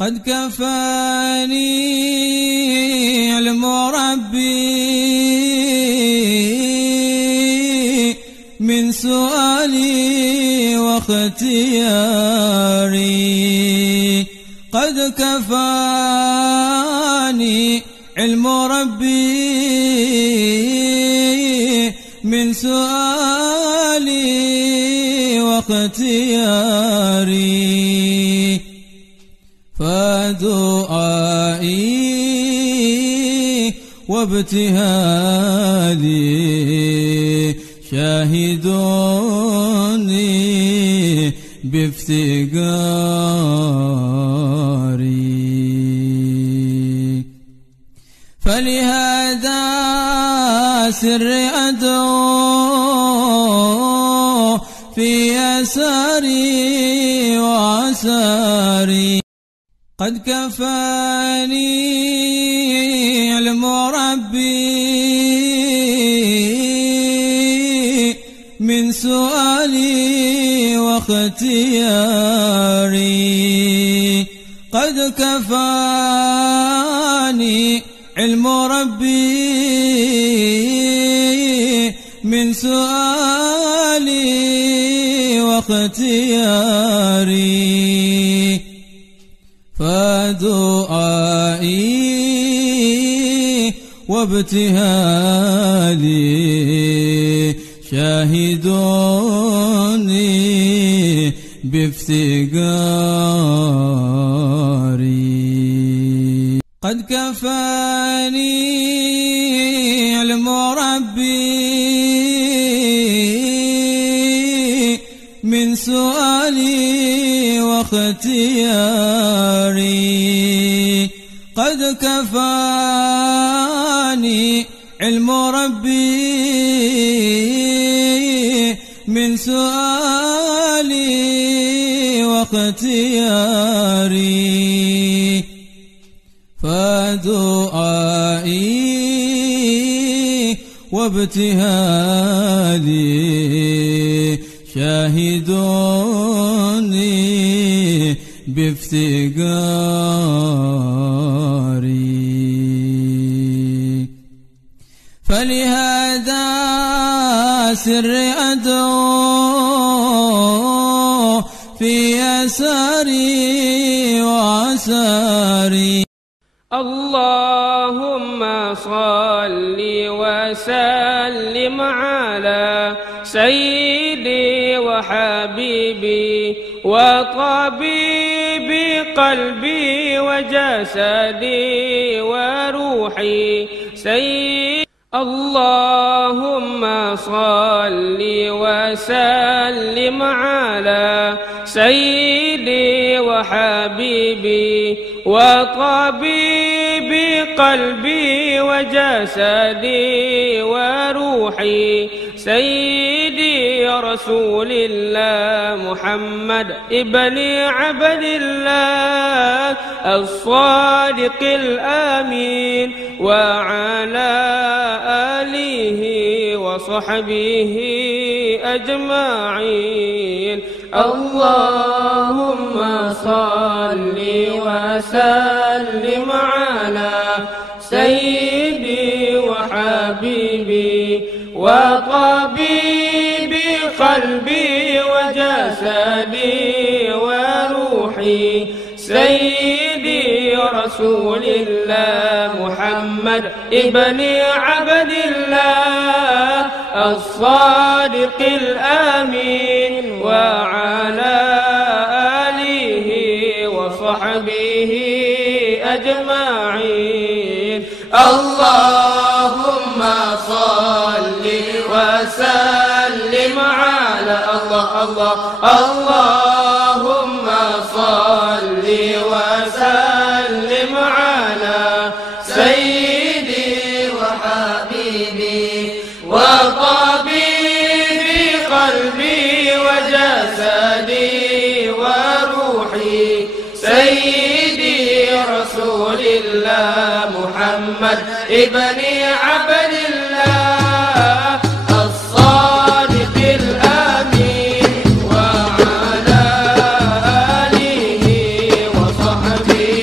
قد كفاني علم ربي من سؤالي واختياري. قد كفاني علم ربي من سؤالي واختياري. فدعائي وابتهالي شاهدوني بافتقاري. فلهذا سر أدعو في أساري وعساري. قد كفاني علم ربي من سؤالي واختياري. قد كفاني علم ربي من سؤالي واختياري. فدعائي وابتهالي شاهدوني بافتقاري. قد كفاني علم ربي من سؤالي واختياري. قد كفاني علم ربي من سؤالي واختياري. فدعائي وابتهالي شاهدوني بافتقاري. فلهذا سر أدعو في أساري وعساري. اللهم صل وسلم على سيدي وحبيبي وطبيبي قلبي وجسدي وروحي اللهم صل وسلم على سيدي وحبيبي وطبيبي قلبي وجسدي وروحي سيدي يا رسول الله محمد ابن عبد الله الصادق الأمين وعلى آله وصحبه أجمعين. اللهم صل وسلم على سيدي وحبيبي وطبيبي قلبي وجسدي وروحي سيدي رسول الله محمد ابن عبد الله الصادق الأمين وعلى آله وصحبه أجمعين. اللهم صل وسلم على اللهم صل وسلم على سيدي وحبيبي وطبيبي قلبي وجسدي وروحي سيدي رسول الله محمد ابن عبد الله الصادق الأمين وعلى آله وصحبه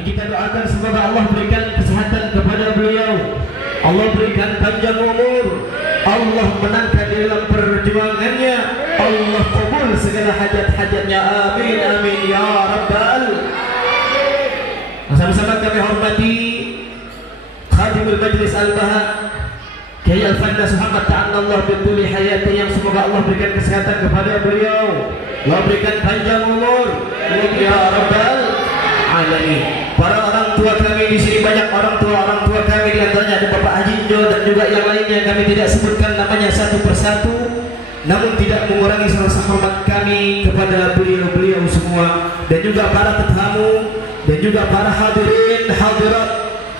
yang kita doakan semoga Allah berikan kesehatan kepada beliau, Allah berikan panjang umur, Allah menangkan di dalam perjuangannya, Allah kabul segala hajat-hajatnya, amin amin ya rabbal. Sama-sama kami hormati Khadimul Majlis Al-Baha Kiai Al-Fandas Muhammad ta'ala bituli hayati, yang semoga Allah berikan kesehatan kepada beliau, Allah berikan panjang umur, ya rabbal alamin. Para orang tua kami di sini, banyak orang tua kami, di antaranya ada Bapak Haji Jo dan juga yang lainnya, kami tidak sebutkan namanya satu persatu, namun tidak mengurangi rasa hormat kami kepada beliau-beliau semua, dan juga para tetamu, dan juga para hadirin hadirat,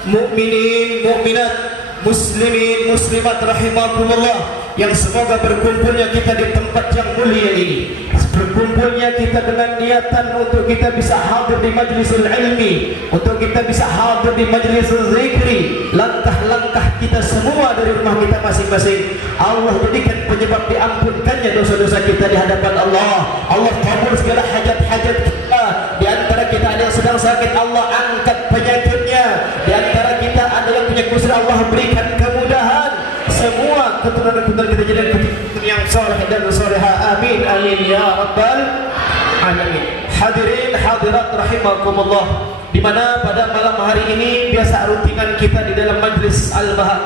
mukminin mukminat, muslimin muslimat rahimakumullah, yang semoga berkumpulnya kita di tempat yang mulia ini, berkumpulnya kita dengan niatan untuk kita bisa hadir di majlisul ilmi, untuk kita bisa hadir di majlisul zikri, langkah-langkah kita semua dari rumah kita masing-masing Allah jadikan penyebab diampunkannya dosa-dosa kita di hadapan Allah. Allah kabul segala hajat-hajat kita. Di antara kita ada yang sedang sakit, Allah angkat penyakitnya. Di antara kita ada yang punya kusir, Allah berikan kemudahan. Semua keturunan-keturunan kita jadi keturunan yang soleh dan soleha, amin amin ya rabbal alamin. Hadirin hadirat rahimakumullah, di mana pada malam hari ini biasa rutinan kita di dalam majlis Al-Baha,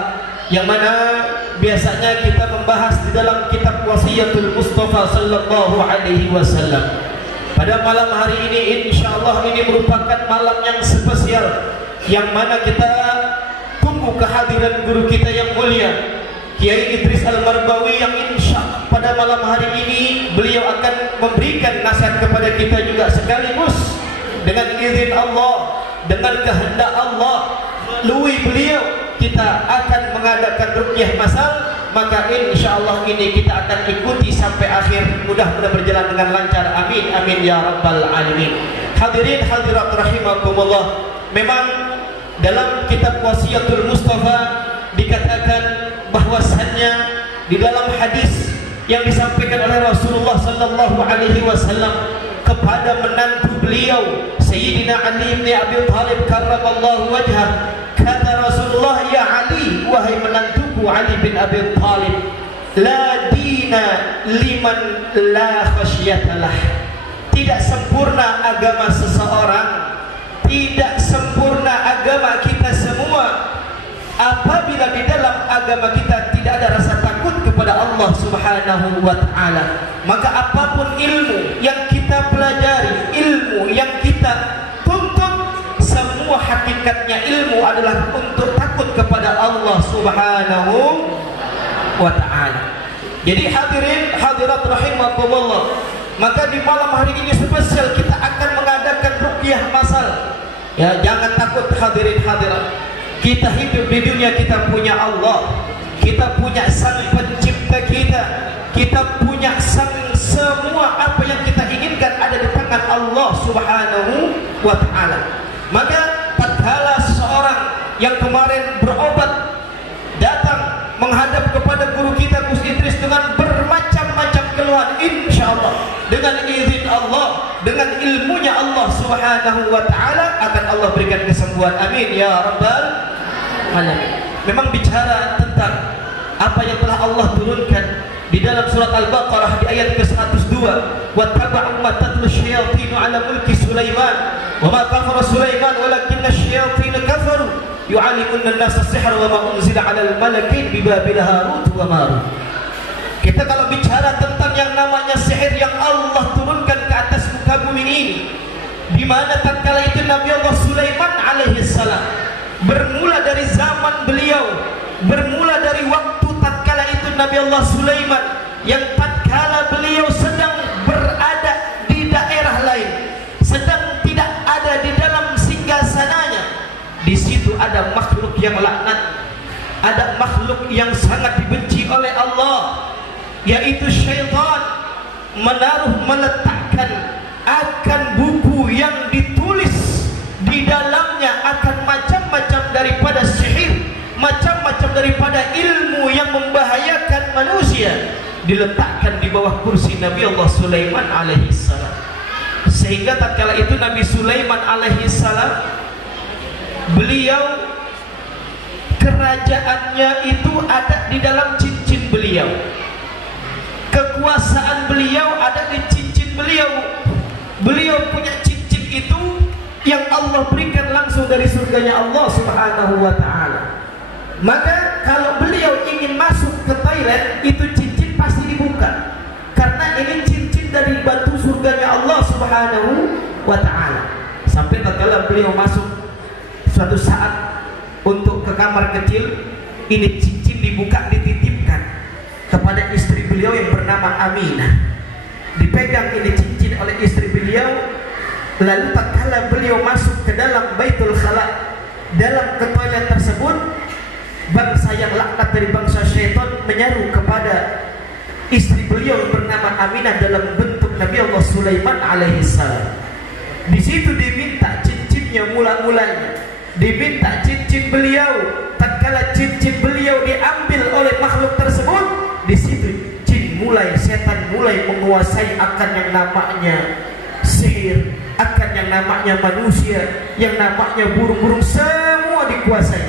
yang mana biasanya kita membahas di dalam kitab Wasiyatul Mustafa sallallahu alaihi wasallam. Pada malam hari ini insyaallah ini merupakan malam yang spesial, yang mana kita tunggu kehadiran guru kita yang mulia Kiai Idris Al-Marbawi, yang insya pada malam hari ini beliau akan memberikan nasihat kepada kita juga, sekaligus dengan izin Allah, dengan kehendak Allah, melalui beliau kita akan mengadakan ruqyah masal. Maka insya Allah ini kita akan ikuti sampai akhir, mudah-mudahan berjalan dengan lancar, amin amin ya rabbal alamin. Hadirin hadirat rahimakumullah, memang dalam kitab Wasiyatul Mustafa dikatakan bahwasannya di dalam hadis yang disampaikan oleh Rasulullah sallallahu alaihi wasallam kepada menantu beliau Sayyidina Ali bin Abi Thalib karramallahu wajhah, kata Rasulullah, ya Ali, wahai menantuku Ali bin Abi Thalib, la dina liman la khasyatalah, tidak sempurna agama seseorang, tidak sempurna agama kita semua apabila di dalam agama kita tidak ada rasa takut kepada Allah Subhanahu wa ta'ala. Maka apapun ilmu yang kita pelajari, ilmu yang kita tuntut, semua hakikatnya ilmu adalah untuk takut kepada Allah Subhanahu wa ta'ala. Jadi hadirin hadirat rahimakumullah, maka di malam hari ini spesial kita akan mengadakan ruqyah masal. Ya, jangan takut hadirin hadirat. Kita hidup di dunia, kita punya Allah, kita punya sang pencipta kita, kita punya sang, semua apa yang kita inginkan ada di tangan Allah Subhanahu wa ta'ala. Maka tatkala seseorang yang kemarin berobat datang menghadap kepada guru kita Gus Idris dengan bermacam-macam keluhan, insyaallah dengan izin Allah, dengan ilmunya Allah Subhanahu wa ta'ala akan Allah berikan kesembuhan, amin ya rabbal alamin. Memang bicara tentang apa yang telah Allah turunkan di dalam surat Al-Baqarah di ayat ke-102, wattaba'u ma tatlu syayatin 'ala mulki Sulaiman wa ma kafara Sulaiman walakinna asyayatin kafaru yu'allimuna an-nasa as-sihra wa ma unzila 'alal malakin bi Babil Harut wa Marut. Kita kalau bicara tentang yang namanya sihir yang Allah turunkan ke atas muka bumi ini, di mana tatkala itu Nabi Allah Sulaiman alaihi salam, bermula dari zaman beliau, bermula dari waktu tatkala itu Nabi Allah Sulaiman yang tatkala beliau sedang berada di daerah lain, sedang tidak ada di dalam singgasananya, di situ ada makhluk yang laknat, ada makhluk yang sangat dibenci oleh Allah, yaitu syaitan, meletakkan akan buku yang ditulis di dalamnya akan macam-macam daripada sihir, macam-macam daripada ilmu yang membahayakan manusia, diletakkan di bawah kursi Nabi Allah Sulaiman alaihi salam. Sehingga tatkala itu Nabi Sulaiman alaihi salam beliau kerajaannya itu ada di dalam cincin beliau, kekuasaan beliau ada di cincin beliau. Beliau punya cincin itu yang Allah berikan langsung dari surganya Allah Subhanahu wa ta'ala. Maka kalau beliau ingin masuk ke toilet, itu cincin pasti dibuka, karena ini cincin dari batu surganya Allah Subhanahu wa ta'ala. Sampai tatkala beliau masuk suatu saat untuk ke kamar kecil, ini cincin dibuka, dititipkan kepada istri beliau yang bernama Aminah. Dipegang ini cincin oleh istri beliau. Lalu tatkala beliau masuk ke dalam Baitul Khala, dalam ke toilet tersebut, bangsa yang laknat dari bangsa syaitan menyeru kepada istri beliau yang bernama Aminah dalam bentuk Nabi Allah Sulaiman alaihissalam. Di situ diminta cincinnya mula-mulanya, diminta cincin beliau. Tatkala cincin beliau diambil oleh makhluk tersebut, di situ setan mulai menguasai akan yang namanya sihir, akan yang namanya manusia, yang namanya burung-burung, semua dikuasai.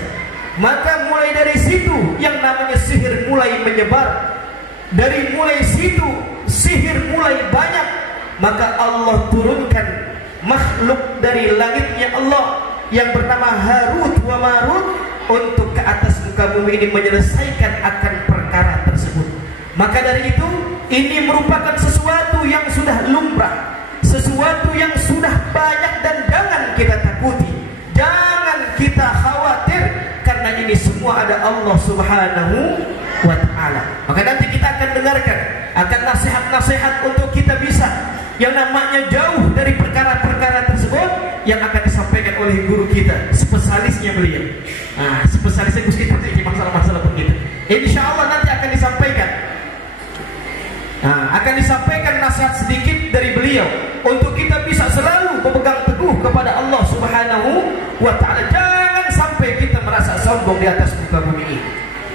Maka mulai dari situ yang namanya sihir mulai menyebar. Dari mulai situ sihir mulai banyak. Maka Allah turunkan makhluk dari langitnya Allah yang bernama Harut wa Marut untuk ke atas muka bumi ini menyelesaikan akan perkara tersebut. Maka dari itu, ini merupakan sesuatu yang sudah lumrah, sesuatu yang sudah banyak, dan jangan kita takuti, jangan kita khawatir, karena ini semua ada Allah Subhanahu wa ta'ala. Maka nanti kita akan dengarkan akan nasihat-nasihat untuk kita bisa yang namanya jauh dari perkara-perkara tersebut, yang akan disampaikan oleh guru kita, spesialisnya beliau. Spesialisnya Gus kita ini masalah-masalah begitu. Insya Allah nanti akan disampaikan. Akan disampaikan nasihat sedikit dari beliau untuk kita bisa selalu berpegang teguh kepada Allah Subhanahu wa ta'ala. Jangan sampai kita merasa sombong di atas muka bumi ini.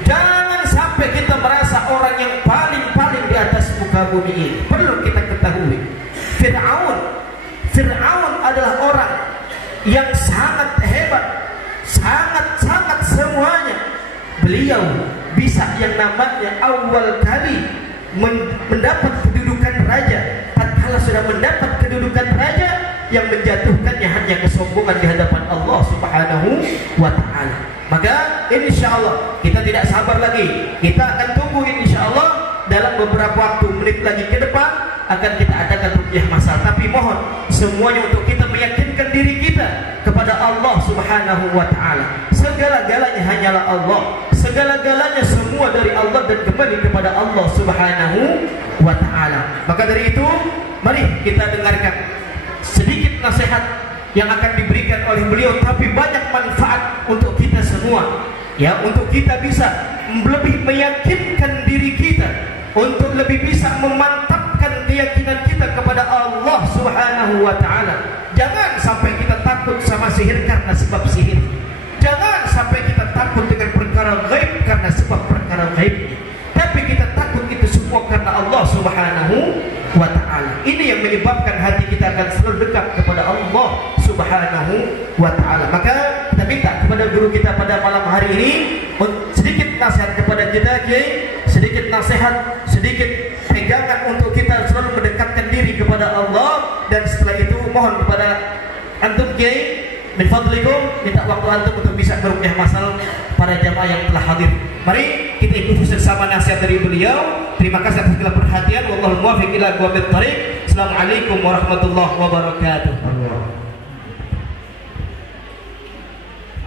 Jangan sampai kita merasa orang yang paling-paling di atas muka bumi ini. Perlu kita ketahui, Fir'aun adalah orang yang sangat hebat, sangat semuanya. Beliau bisa yang namanya awal kali mendapat kedudukan raja. Tatkala sudah mendapat kedudukan raja, yang menjatuhkannya hanya kesombongan di hadapan Allah Subhanahu wa ta'ala. Maka insya Allah kita tidak sabar lagi. Kita akan tunggu insya Allah dalam beberapa waktu menit lagi ke depan akan kita adakan ruqyah masal. Tapi mohon semuanya untuk kita meyakinkan diri kita kepada Allah Subhanahu wa ta'ala. Segala-galanya hanyalah Allah, segala-galanya semua dari Allah dan kembali kepada Allah Subhanahu wa ta'ala. Maka dari itu, mari kita dengarkan sedikit nasihat yang akan diberikan oleh beliau, tapi banyak manfaat untuk kita semua, ya, untuk kita bisa lebih meyakinkan diri kita, untuk lebih bisa memantapkan keyakinan kita kepada Allah Subhanahu wa ta'ala. Jangan sampai kita takut sama sihir karena sebab sihir. Jangan sampai kita takut dengan perkara gaib karena sebab perkara gaib. Tapi kita takut itu semua karena Allah Subhanahu wa ta'ala. Ini yang menyebabkan hati kita akan selalu dekat kepada Allah Subhanahu wa ta'ala. Maka kita minta kepada guru kita pada malam hari ini sedikit nasihat kepada kita, Kiai, sedikit nasihat, sedikit pegangan untuk kita selalu mendekatkan diri kepada Allah. Dan setelah itu mohon kepada antum, Kiai, min fadlikum, minta waktu antum untuk bisa meruqyah masal para jamaah yang telah hadir. Mari kita ikuti bersama nasihat dari beliau. Terima kasih atas segala perhatian. Wallahul muwaffiq ila aqwamit thariq. Assalamualaikum warahmatullahi wabarakatuh.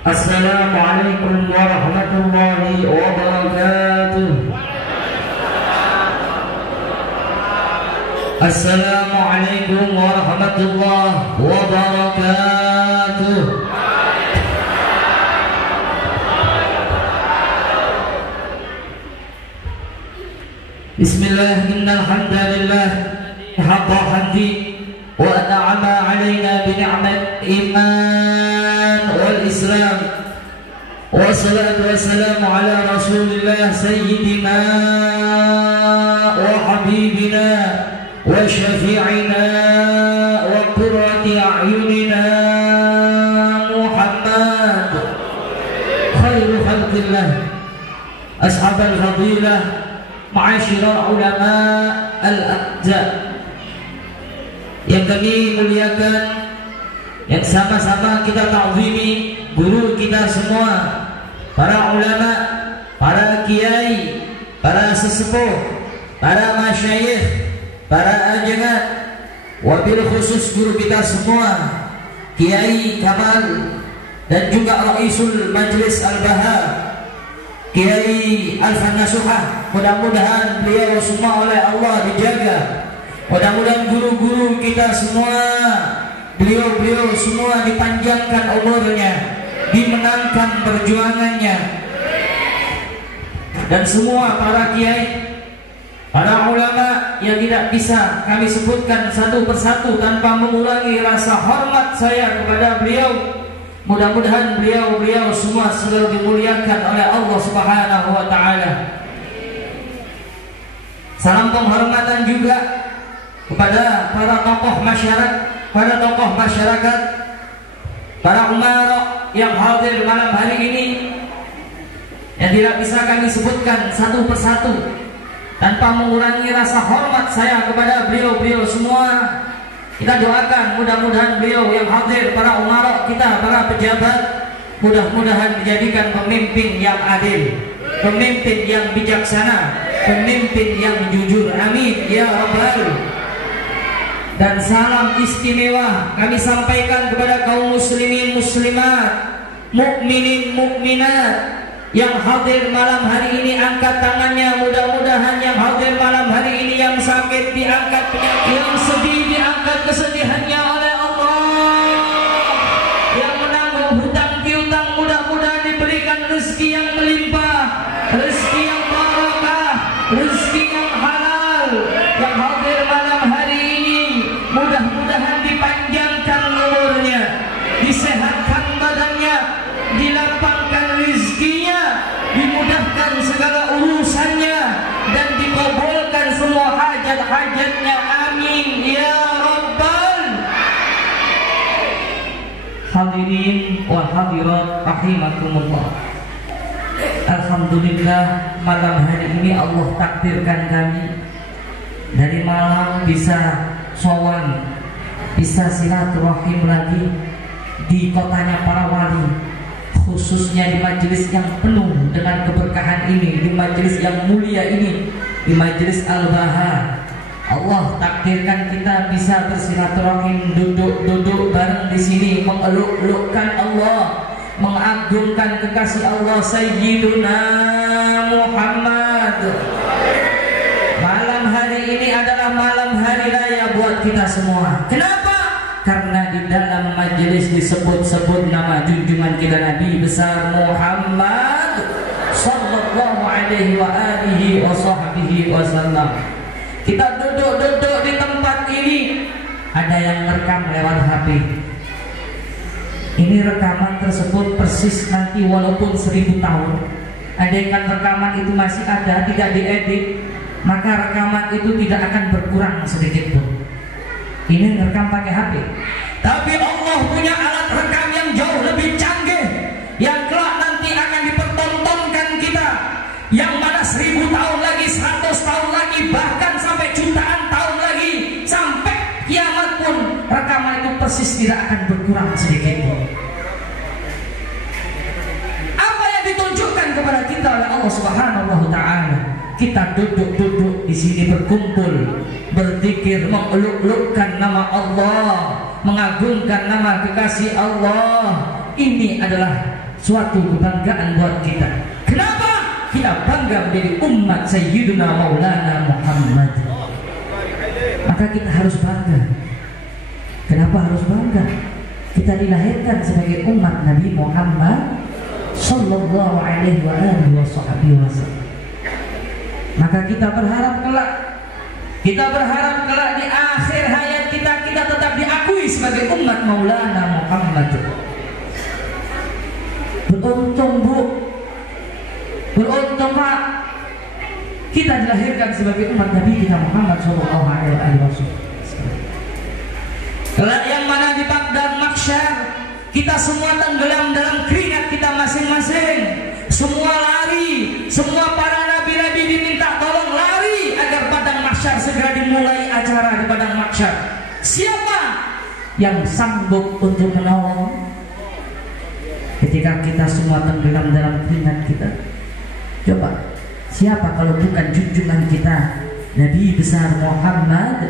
Assalamualaikum warahmatullahi wabarakatuh. Assalamualaikum warahmatullahi wabarakatuh. Bismillah, innal hamdalillah haqqa hamdi wa an'ama 'alaina bi ni'mat iman wal islam. Wassalatu wassalamu ala rasulillah sayyidina wa habibina wa syafi'ina wa qurrati a'yunina Muhammad الله أصحاب الفضيلة معاشر العلماء الأعزاء yang kami muliakan, yang sama-sama kita ta'zimi guru kita semua, para ulama, para kiai, para sesepuh, para masyayikh, para ajengat, wabil khusus guru kita semua Kiai Kamal dan juga Raisul Majlis Al-Baha Kiai Al-Fanasuhah. Mudah-mudahan beliau semua oleh Allah dijaga. Mudah-mudahan guru-guru kita semua, beliau-beliau semua dipanjangkan umurnya, dimenangkan perjuangannya. Dan semua para kiai, para ulama yang tidak bisa kami sebutkan satu persatu tanpa mengurangi rasa hormat saya kepada beliau. Mudah-mudahan beliau-beliau semua selalu dimuliakan oleh Allah Subhanahu wa taala. Salam penghormatan juga kepada para tokoh masyarakat, para umara yang hadir malam hari ini, yang tidak bisa kami sebutkan satu persatu tanpa mengurangi rasa hormat saya kepada beliau-beliau semua. Kita doakan mudah-mudahan beliau yang hadir, para umara kita, para pejabat, mudah-mudahan dijadikan pemimpin yang adil, pemimpin yang bijaksana, pemimpin yang jujur. Amin ya rabbal. Dan salam istimewa kami sampaikan kepada kaum muslimin muslimat, mukminin mukminat yang hadir malam hari ini. Angkat tangannya, mudah-mudahan yang hadir malam hari ini, yang sakit diangkat penyakit, yang sedih diangkat kesedihannya oleh Allah, yang menanggung hutang piutang mudah-mudahan diberikan rezeki yang melimpah, rezeki yang barakah, rezeki yang halal. Yang hadir malam hari ini mudah-mudahan dipanjangkan umurnya, disehatkan badannya, dilapangkan rezekinya, dimudahkan segala urusannya, dan dikabulkan semua hajat-hajatnya. Amin ya rabbal. Hadirin wa hadirat rahimakumullah. Alhamdulillah, malam hari ini Allah takdirkan kami dari malam bisa sowan, bisa silaturahim lagi di kotanya para wali, khususnya di majelis yang penuh dengan keberkahan ini, di majelis yang mulia ini, di majelis Al-Baha. Allah takdirkan kita bisa bersilaturahim, duduk-duduk bareng di sini, mengeluk-elukkan Allah, mengagungkan kekasih Allah Sayyiduna Muhammad. Malam hari ini adalah malam hari raya buat kita semua. Kenapa? Karena di dalam majelis disebut-sebut nama junjungan kita Nabi besar Muhammad sallallahu alaihi wa alihi wa sahbihi wasallam. Kita duduk-duduk di tempat ini, ada yang merekam lewat HP. Ini rekaman tersebut persis nanti walaupun 1000 tahun, andaikan rekaman itu masih ada, tidak diedit, maka rekaman itu tidak akan berkurang sedikit pun. Ini ngerekam pakai HP. Tapi Allah punya alat rekam yang jauh lebih canggih, yang kelak nanti akan dipertontonkan kita, yang mana 1000 tahun lagi, 100 tahun lagi, bahkan sampai jutaan tahun lagi, sampai kiamat pun rekaman itu persis tidak akan berkurang sedikit pun. Apa yang ditunjukkan kepada kita oleh Allah Subhanahu wa taala? Kita duduk-duduk di sini berkumpul, berzikir, mengeluk-elukkan nama Allah, mengagungkan nama kekasih Allah. Ini adalah suatu kebanggaan buat kita. Kenapa? Kita bangga menjadi umat Sayyiduna Maulana Muhammad. Maka kita harus bangga. Kenapa harus bangga? Kita dilahirkan sebagai umat Nabi Muhammad sallallahu alaihi wa alihi wasallam. Maka kita berharap kelak di akhir hayat kita tetap diakui sebagai umat Maulana Muhammad. Beruntung Bu, beruntung Pak, kita dilahirkan sebagai umat Nabi kita Muhammad sallallahu alaihi wasallam. Kelak yang mana di padang mahsyar kita semua tenggelam dalam keringat kita masing-masing. Semua berbicara di padang mahsyar. Siapa yang sanggup untuk menolong ketika kita semua tenggelam dalam keringat kita? Coba, siapa kalau bukan junjungan kita Nabi besar Muhammad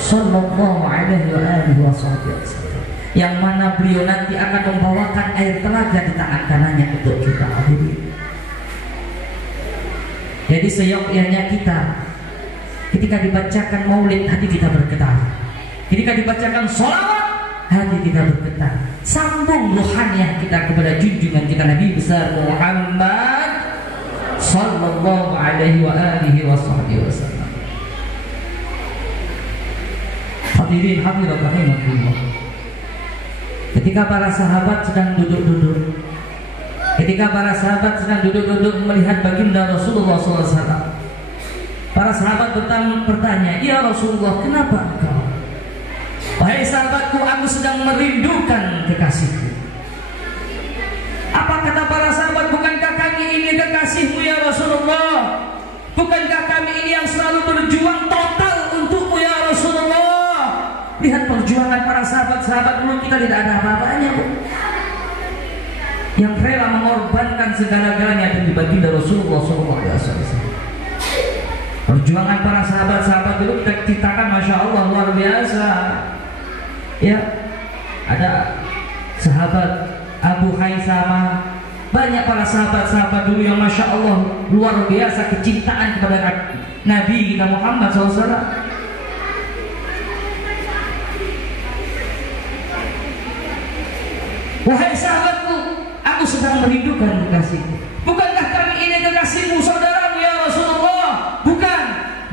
sallallahu alaihi wasallam, yang mana beliau nanti akan membawakan air telaga di tangan kanannya untuk kita. Jadi seyogyanya kita ketika dibacakan maulid, hati kita bergetar. Ketika dibacakan sholawat, hati kita bergetar. Sambung ruhaniah kita kepada junjungan kita Nabi besar Muhammad sallallahu alaihi wasallam. Hadirin hadirat rahimakumullah. Ketika para sahabat sedang duduk-duduk, melihat baginda Rasulullah SAW, para sahabat bertanya, "Ya Rasulullah, kenapa engkau?" "Wahai sahabatku, aku sedang merindukan kekasihku." Apa kata para sahabat? "Bukankah kami ini kekasihmu ya Rasulullah? Bukankah kami ini yang selalu berjuang total untukmu ya Rasulullah?" Lihat perjuangan para sahabat-sahabat dulu, kita tidak ada apa-apanya, Bu. Yang rela mengorbankan segala-galanya demi baginda Rasulullah SAW. Perjuangan para sahabat-sahabat dulu kita ceritakan, masya Allah, luar biasa. Ya, ada sahabat Abu Haitsamah, banyak para sahabat-sahabat dulu yang masya Allah luar biasa kecintaan kepada Nabi kita Muhammad SAW. "Wahai sahabatku, aku sedang merindukan kekasihku." "Bukankah kami ini kekasihmu, saudaramu ya Rasulullah?" "Bukan,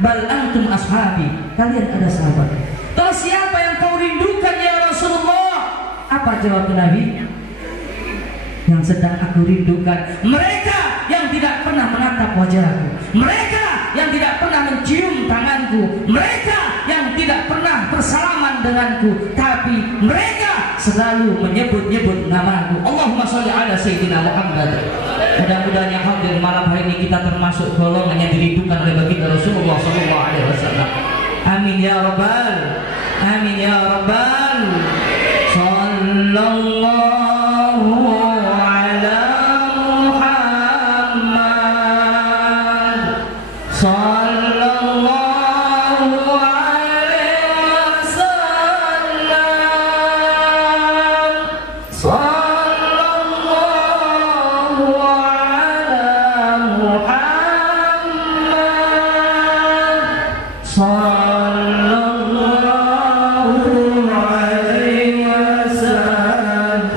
bal antum ashabi." Kalian ada sahabat. "Terus siapa yang kau rindukan ya Rasulullah?" Apa jawab Nabi? "Yang sedang aku rindukan mereka yang tidak pernah menatap wajahku, mereka yang tidak pernah mencium tanganku, mereka yang tidak pernah bersalaman denganku, tapi mereka selalu menyebut-nyebut namaku." Allahumma sholli ala Sayyidina Muhammad. Mudah-mudahan yang hadir malam hari ini kita termasuk golongan yang dirindukan oleh baginda Rasulullah SAW. Amin ya rabbal, amin ya rabbal. Sallallahu ala Muhammad, sallallahu alaihi wasallam, sallallahu ala Muhammad, sallallahu alaihi wasallam.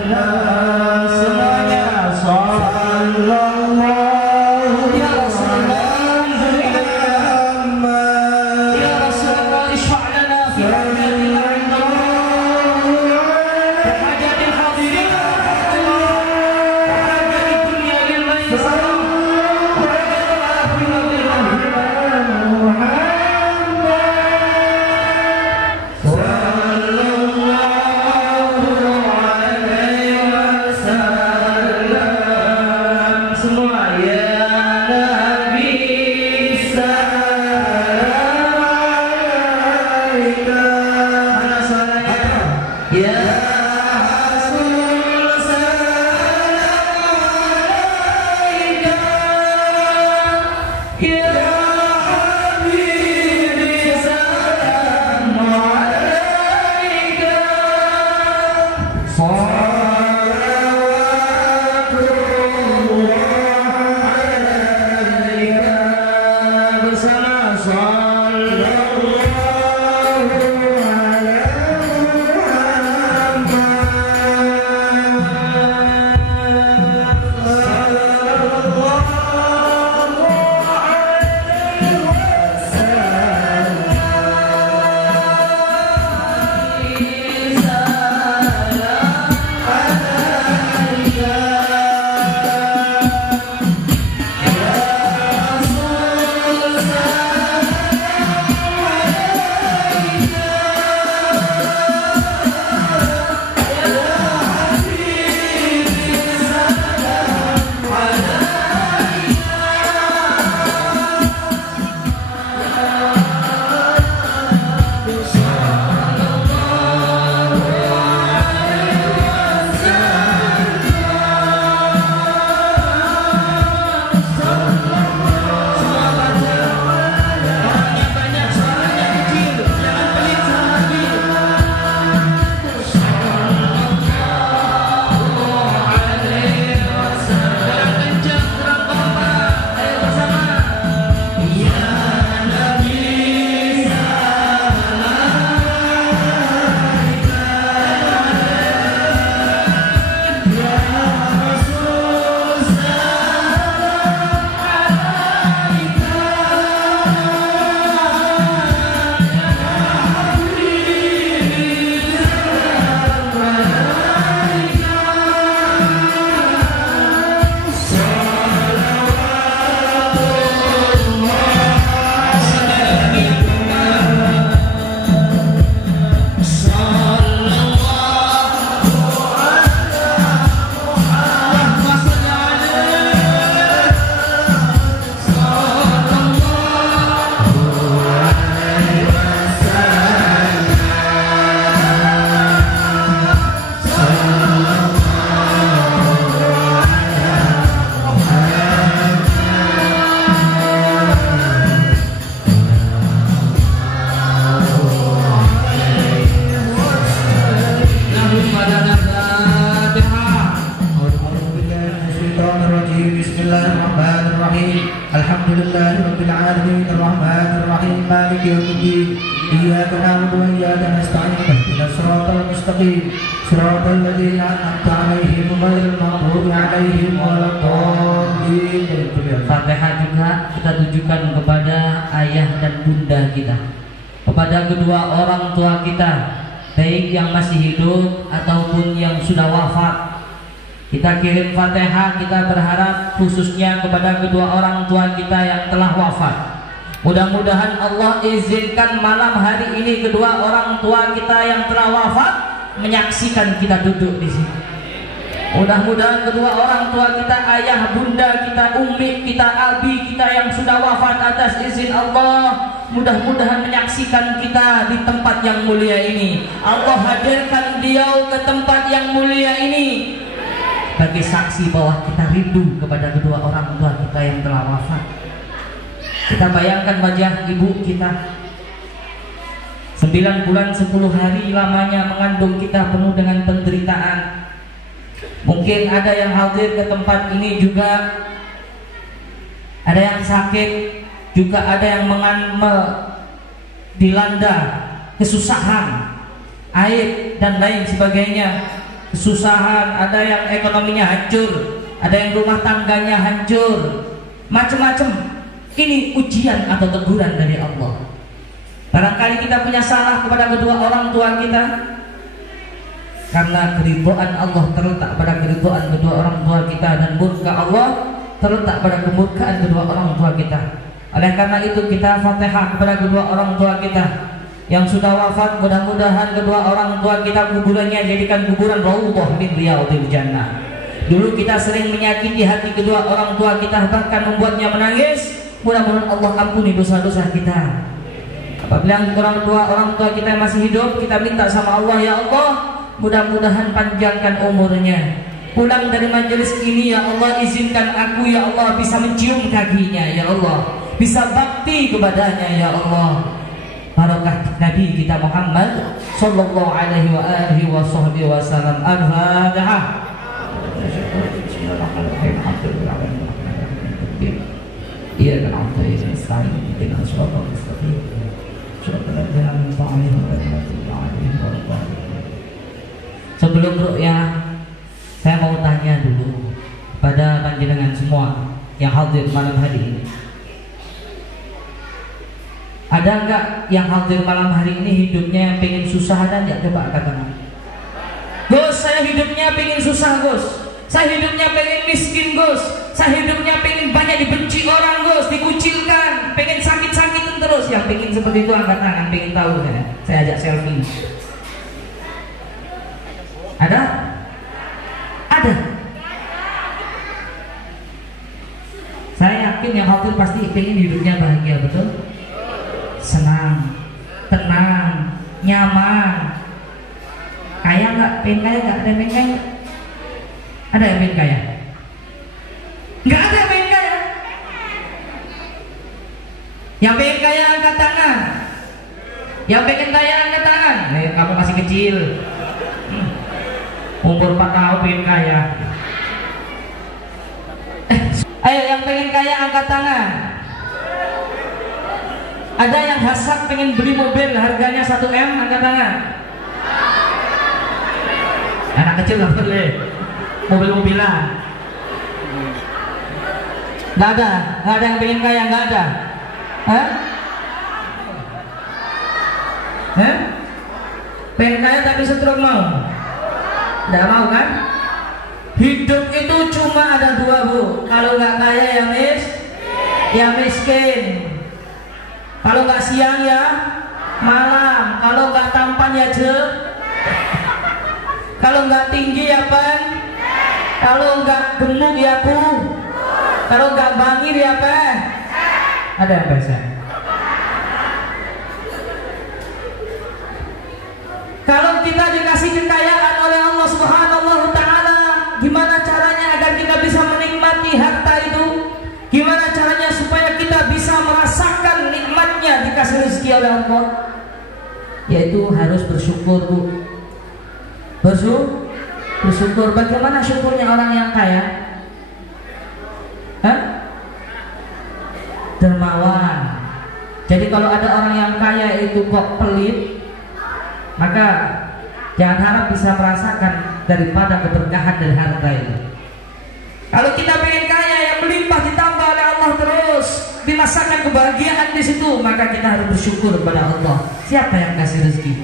Bismillahirrahmanirrahim. Alhamdulillahirabbil alamin arrahmanir rahim maliki yaumiddin. Iyyaka na'budu wa iyyaka nasta'in ihdinas siratal mustaqim siratal ladzina an'amta 'alaihim ghairil maghdubi 'alaihim waladdallin. Fatihah juga kita tujukan kepada ayah dan bunda kita, kepada kedua orang tua kita, baik yang masih hidup ataupun yang sudah wafat. Kita kirim Fatihah, kita berharap khususnya kepada kedua orang tua kita yang telah wafat. Mudah-mudahan Allah izinkan malam hari ini kedua orang tua kita yang telah wafat menyaksikan kita duduk di sini. Mudah-mudahan kedua orang tua kita, ayah, bunda kita, umi kita, abi kita yang sudah wafat atas izin Allah, mudah-mudahan menyaksikan kita di tempat yang mulia ini. Allah hadirkan beliau ke tempat yang mulia ini bagi saksi bahwa kita rindu kepada kedua orang tua kita yang telah wafat. Kita bayangkan wajah ibu kita 9 bulan 10 hari lamanya mengandung kita penuh dengan penderitaan. Mungkin ada yang hadir ke tempat ini juga, ada yang sakit, juga ada yang dilanda kesusahan, aib dan lain sebagainya. Kesusahan, ada yang ekonominya hancur, ada yang rumah tangganya hancur, macam-macam. Ini ujian atau teguran dari Allah. Barangkali kita punya salah kepada kedua orang tua kita, karena keridhaan Allah terletak pada keridhaan kedua orang tua kita, dan murka Allah terletak pada kemurkaan kedua orang tua kita. Oleh karena itu kita Fatihah kepada kedua orang tua kita yang sudah wafat. Mudah-mudahan kedua orang tua kita kuburannya jadikan kuburan raudhah min riyadhil jannah. Dulu kita sering menyakiti hati kedua orang tua kita, bahkan membuatnya menangis. Mudah-mudahan Allah ampuni dosa-dosa kita. Apabila orang tua kita yang masih hidup, kita minta sama Allah, ya Allah, mudah-mudahan panjangkan umurnya. Pulang dari majelis ini, ya Allah, izinkan aku, ya Allah, bisa mencium kakinya, ya Allah, bisa bakti kepadanya, ya Allah. Barakah Nabi kita Muhammad sallallahu alaihi wa alihi wasallam. Al-Fatihah. Iya kan Allah yang selalu dengan suara mustaqim. Sebelum ruqyah, saya mau tanya dulu pada panjenengan semua yang hadir malam hari ini. Ada enggak yang hadir malam hari ini hidupnya yang pengen susah? Ada enggak? Coba katakan. Gus, saya hidupnya pengen susah, Gus. Saya hidupnya pengen miskin, Gus. Saya hidupnya pengen banyak dibenci orang, Gus, dikucilkan, pengen sakit-sakitan terus. Yang pengen seperti itu angkat tangan, pengen tahu saya. Saya ajak selfie. Ada? Ada. Saya yakin yang hadir pasti pengen hidupnya bahagia, betul? Senang, tenang, nyaman. Kaya nggak? Pengen kaya nggak? Ada yang pengen kaya? Ada yang pengen kaya? Nggak ada yang pengen kaya. Yang pengen kaya angkat tangan. Yang pengen kaya angkat tangan. Kamu masih kecil, umur 4 tahun pengen kaya. Ayo yang pengen kaya angkat tangan. Ada yang hasad pengen beli mobil harganya 1M, angkat tangan. Anak kecil nggak boleh mobil-mobilan. Nggak ada yang pengen kaya, nggak ada. Hah? Pengen kaya tapi stroke mau? Nggak mau kan? Hidup itu cuma ada 2, Bu. Kalau nggak kaya ya miskin. Kalau nggak siang ya malam. Kalau nggak tampan ya kalau nggak tinggi ya pan. Kalau nggak gemuk ya ku. Kalau nggak bangir ya apa? Ada yang bahasa. Kalau kita dikasih kekayaan oleh Allah Subhanahu wa Ta'ala, gimana caranya agar kita bisa menikmati harta itu? Gimana caranya supaya kita bisa merasakan nikmatnya dikasih rezeki oleh Allah? Yaitu harus bersyukur, Bu. Bersyukur. Bagaimana syukurnya orang yang kaya? Jadi kalau ada orang yang kaya itu kok pelit, maka jangan harap bisa merasakan daripada keberkahan dari harta itu. Kalau kita pengen kaya yang melimpah ditambah oleh Allah terus, dirasakan kebahagiaan di situ, maka kita harus bersyukur kepada Allah. Siapa yang kasih rezeki?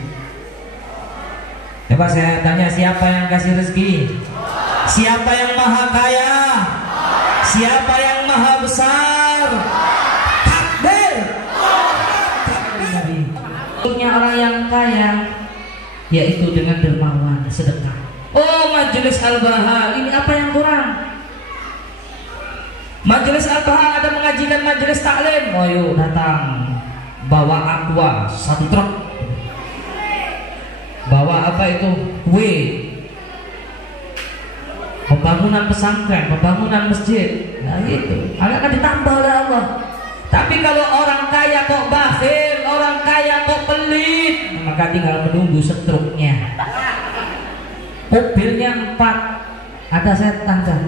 Coba saya tanya, siapa yang kasih rezeki? Siapa yang maha kaya? Siapa yang maha besar? Takbir. Punya orang yang kaya, yaitu dengan dermawan, sedekah. Oh, majelis Al-Baha, ini apa yang kurang? Majelis Al-Baha ada mengajikan majelis taklim. Oh yuk datang, bawa aqua 1 truk, bawa apa itu, kue, pembangunan pesantren, pembangunan masjid. Nah gitu, akan ditambah oleh Allah. Tapi kalau orang kaya kok bakhil, orang kaya kok pelit, maka tinggal menunggu setruknya. Mobilnya 4, ada setan kan,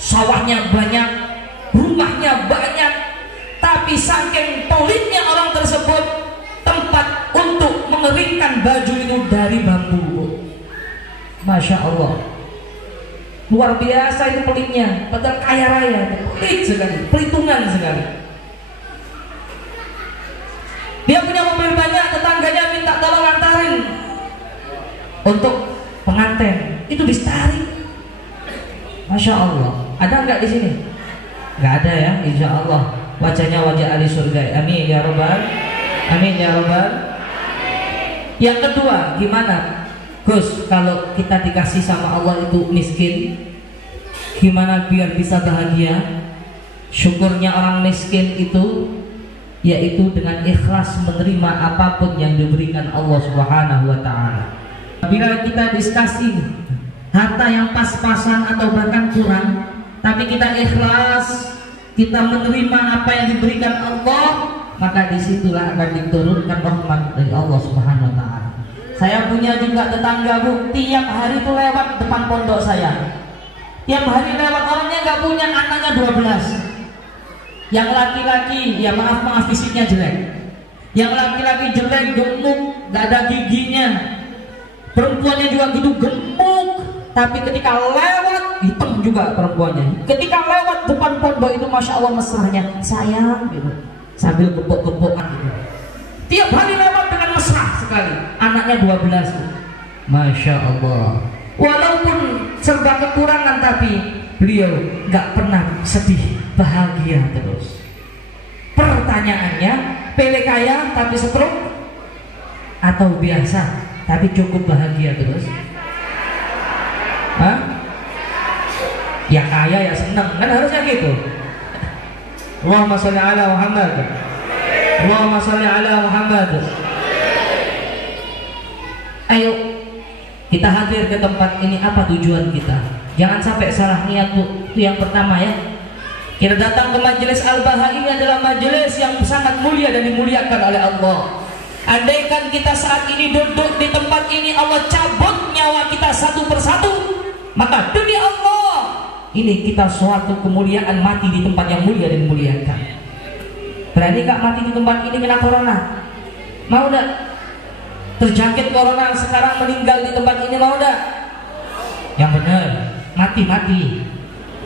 sawahnya banyak, rumahnya banyak, tapi saking pelitnya orang tersebut, tempat untuk mengeringkan baju itu dari bambu. Masya Allah, luar biasa itu pelitnya, padahal kaya raya, pelit sekali, perhitungan sekali. Dia punya mobil banyak, tetangganya minta tolong antarin untuk pengantin, itu ditarik. Masya Allah, ada nggak di sini? Nggak ada ya, insya Allah wajahnya wajah ahli surga. Amin ya robbal, amin ya robbal. Yang kedua, gimana Gus kalau kita dikasih sama Allah itu miskin, gimana biar bisa bahagia? Syukurnya orang miskin itu yaitu dengan ikhlas menerima apapun yang diberikan Allah Subhanahu wa ta'ala. Bila kita dikasih harta yang pas-pasan atau bahkan kurang, tapi kita ikhlas, kita menerima apa yang diberikan Allah, maka disitulah akan diturunkan rahmat dari Allah Subhanahu wa ta'ala. Saya punya juga tetangga Bu, tiap hari itu lewat depan pondok saya. Tiap hari lewat, orangnya nggak punya, anaknya 12. Yang laki-laki, ya maaf fisiknya jelek. Yang laki-laki jelek, gemuk, nggak ada giginya. Perempuannya juga gitu gemuk, tapi ketika lewat hitam juga perempuannya. Ketika lewat depan pondok itu masya Allah mesranya, sayang gitu, sambil gepok-gepokan gitu. Tiap hari lewat dengan mesra sekali. Anaknya 12, masya Allah. Walaupun serba kekurangan, tapi beliau nggak pernah sedih, bahagia terus. Pertanyaannya, pilih kaya tapi setruk atau biasa tapi cukup bahagia terus? Hah? Ya kaya ya senang, kan harusnya gitu. Allahumma sholli ala Muhammad, Allahumma sholli ala Muhammad. Ayo kita hadir ke tempat ini, apa tujuan kita? Jangan sampai salah niat Bu. Itu yang pertama ya. Kita datang ke majelis Al-Baha, ini adalah majelis yang sangat mulia dan dimuliakan oleh Allah. Andaikan kita saat ini duduk di tempat ini, Allah cabut nyawa kita satu persatu, maka demi Allah ini kita suatu kemuliaan mati di tempat yang mulia dan dimuliakan. Berani gak mati di tempat ini kena corona? Mau gak? Terjangkit corona sekarang meninggal di tempat ini, mau gak? Yang benar,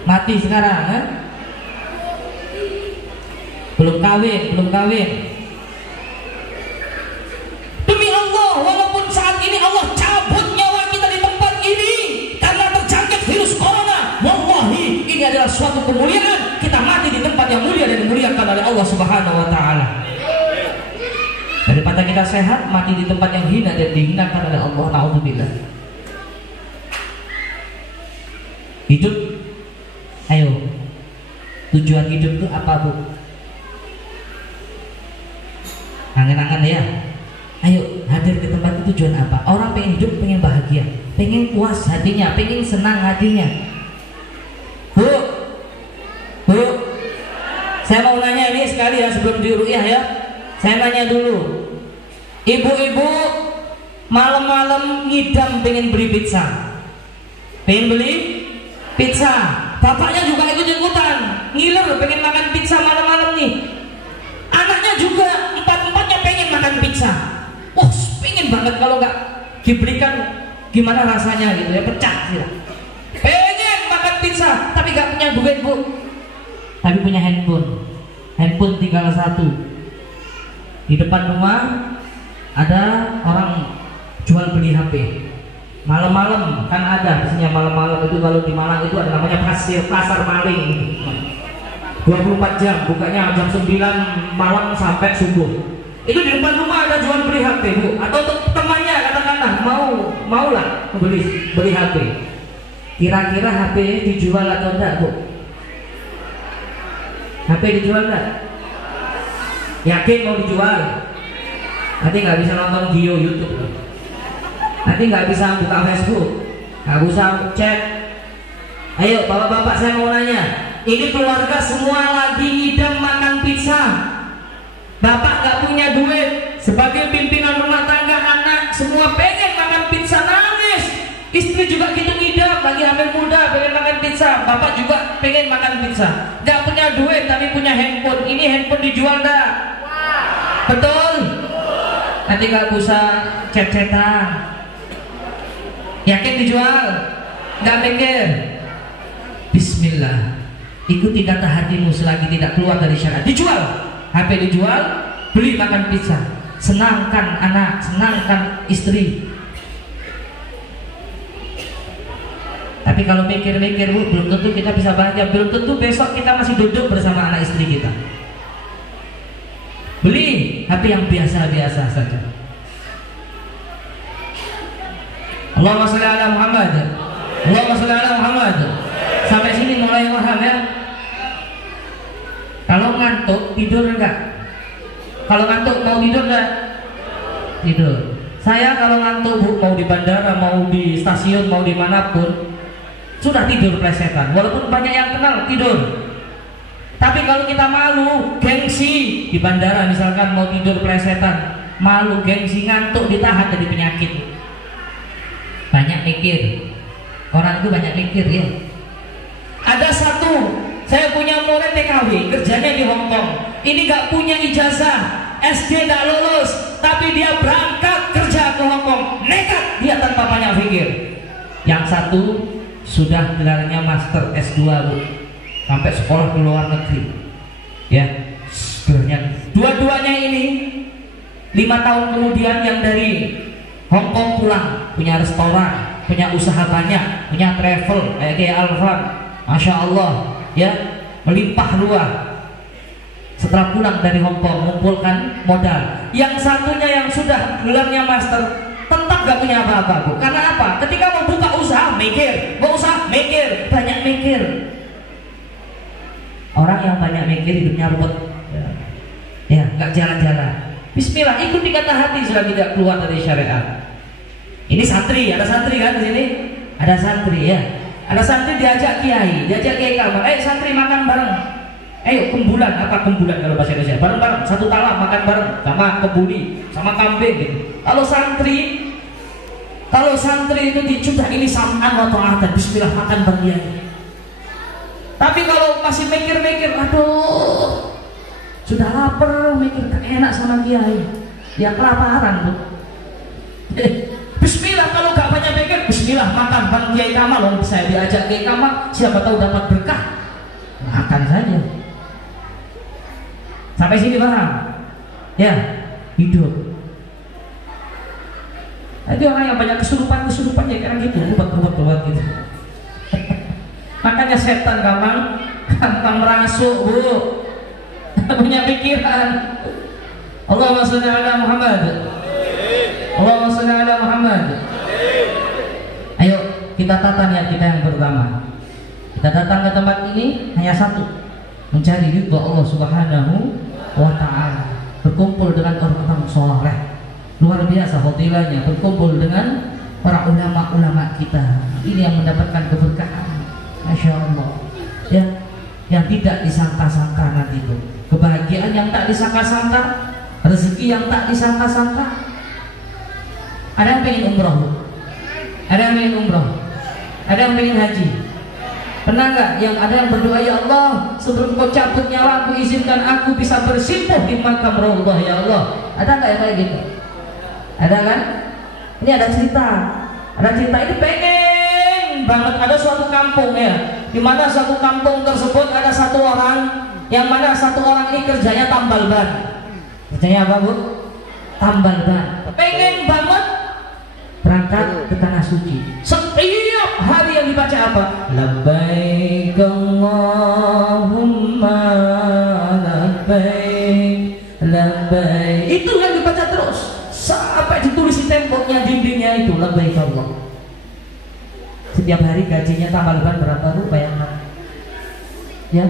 mati sekarang kan? Belum kawin. Demi Allah, walaupun saat ini Allah cabut nyawa kita di tempat ini karena terjangkit virus corona, wallahi ini adalah suatu kemuliaan. Kita mati di tempat yang mulia dan dimuliakan oleh Allah Subhanahu wa ta'ala, daripada kita sehat mati di tempat yang hina dan dihinakan oleh Allah. Na'udzubillah. Hidup, ayo, tujuan hidup itu apa Bu? Angan-angan ya. Ayo hadir ke tempat itu tujuan apa? Orang pengen hidup, pengen bahagia, pengen puas hatinya, pengen senang hatinya. Bu, saya mau nanya ini sekali ya sebelum diruqyah ya. Saya nanya dulu, ibu-ibu malam-malam ngidam pengen beli pizza, pengen beli pizza. Bapaknya juga ikut-ikutan ngiler pengen makan pizza malam-malam nih. Anaknya juga pizza. Wah, pengen banget kalau nggak diberikan gimana rasanya gitu ya, pecah gitu. Pengen makan pizza, tapi nggak punya duit bu, tapi punya handphone tinggal satu. Di depan rumah ada orang jual beli HP. Malam-malam kan ada, biasanya malam-malam itu kalau di Malang itu ada namanya pasar maling gitu. 24 jam, bukanya jam 9 malam sampai subuh. Itu di depan rumah ada jual beli HP bu, atau temannya katakanlah maulah beli HP. Kira-kira HP dijual atau enggak bu? HP dijual enggak? Yakin mau dijual? Nanti nggak bisa nonton video YouTube, nanti nggak bisa buka Facebook, nggak bisa chat. Ayo bapak-bapak, saya mau nanya, ini keluarga semua lagi ngidam makan pizza. Bapak nggak punya duit, sebagai pimpinan rumah tangga, anak semua pengen makan pizza, nangis. Istri juga gitu ngidam, lagi hamil muda pengen makan pizza. Bapak juga pengen makan pizza, nggak punya duit tapi punya handphone. Ini handphone dijual nggak? Betul? Nanti nggak bisa chat-chatan. Yakin dijual? Nggak mikir? Bismillah, ikuti kata hatimu selagi tidak keluar dari syariat. Dijual, HP dijual, beli makan pizza, senangkan anak, senangkan istri. Tapi kalau mikir-mikir bu, belum tentu kita bisa bahagia, belum tentu besok kita masih duduk bersama anak istri kita. Beli HP yang biasa-biasa saja. Allahumma sholli ala Muhammad. Allahumma sholli ala Muhammad. Sampai sini mulai paham ya? Kalau ngantuk tidur enggak? Kalau ngantuk mau tidur enggak? Tidur. Saya kalau ngantuk bu, mau di bandara, mau di stasiun, mau dimanapun, sudah tidur plesetan. Walaupun banyak yang kenal, tidur. Tapi kalau kita malu, gengsi, di bandara misalkan mau tidur plesetan, malu, gengsi, ngantuk, ditahan jadi penyakit. Banyak mikir. Orang itu banyak mikir ya. Ada satu, saya punya murid TKW, kerjanya di Hong Kong. Ini gak punya ijazah, SD gak lulus, tapi dia berangkat kerja ke Hong Kong. Nekat dia tanpa banyak pikir. Yang satu sudah gelarnya master S2 bu, sampai sekolah ke luar negeri. Ya, sebenarnya dua-duanya ini 5 tahun kemudian yang dari Hong Kong pulang, punya restoran, punya usaha banyak, punya travel kayak Alvan. Masya Allah ya, melimpah ruah. Setelah pulang dari Hong Kong mengumpulkan modal. Yang satunya yang sudah gelarnya master tetap gak punya apa-apa bu. Karena apa? Ketika mau buka usaha mikir, mau usaha mikir, banyak mikir. Orang yang banyak mikir hidupnya ruwet ya, gak jalan-jalan. Bismillah, ikuti kata hati selagi tidak keluar dari syariat. Ini santri, ada santri kan di sini? Ada santri ya. Ada santri diajak kiai Kalbar, ayo santri makan bareng. Ayo kembulan, apa kembulan kalau bahasa Indonesia? Bareng-bareng, satu talam makan bareng sama kebuli, sama kambing gitu. Kalau santri itu dicudah ini sam'an wa ta'atan, bismillah makan bareng. Tapi kalau masih mikir-mikir, aduh, sudah lapar, mikir gak enak sama kiai, ya kelaparan tuh. Bismillah, kalau gak banyak mikir, bismillah makan bareng Kiai Kamal. Loh, saya diajak Kiai Kamal, siapa tahu dapat berkah, makan saja. Sampai sini paham? Ya, hidup. Jadi orang yang banyak kesurupan ya kayak gitu, buat gitu. Makanya setan gampang merasuk bu, punya pikiran. Allahumma sholli ala Muhammad. Allahumma sholli ala Muhammad. Ayo kita tata niat kita yang pertama. Kita datang ke tempat ini hanya satu, mencari ridho Allah Subhanahu wa ta'ala, berkumpul dengan orang-orang soleh. Luar biasa fadilahnya berkumpul dengan para ulama-ulama kita. Ini yang mendapatkan keberkahan. Masya Allah ya, yang tidak disangka-sangka nanti itu, kebahagiaan yang tak disangka-sangka, rezeki yang tak disangka-sangka. Ada yang pengen umroh, ada yang pengen umroh, ada yang pengen haji, Pernah nggak yang ada yang berdoa, ya Allah, sebelum kau cabut nyawaku, izinkan aku bisa bersimpuh di makam Rasulullah, ya Allah. Ada nggak yang kayak gitu? Ada kan? Ini ada cerita. Ada cerita ini pengen banget. Ada suatu kampung ya, di mana suatu kampung tersebut ada satu orang, yang mana satu orang ini kerjanya tambal ban. Kerjanya apa, Bu? Tambal ban. Pengen banget berangkat ke tanah suci. Setiap hari yang dibaca apa? Labbaik Allahumma labbaik labbaik. Itu yang dibaca terus sampai ditulis di temboknya, dindingnya itu labbaik Allah. Setiap hari gajinya tambal ban berapa, Bu? Bayangkan. Ya.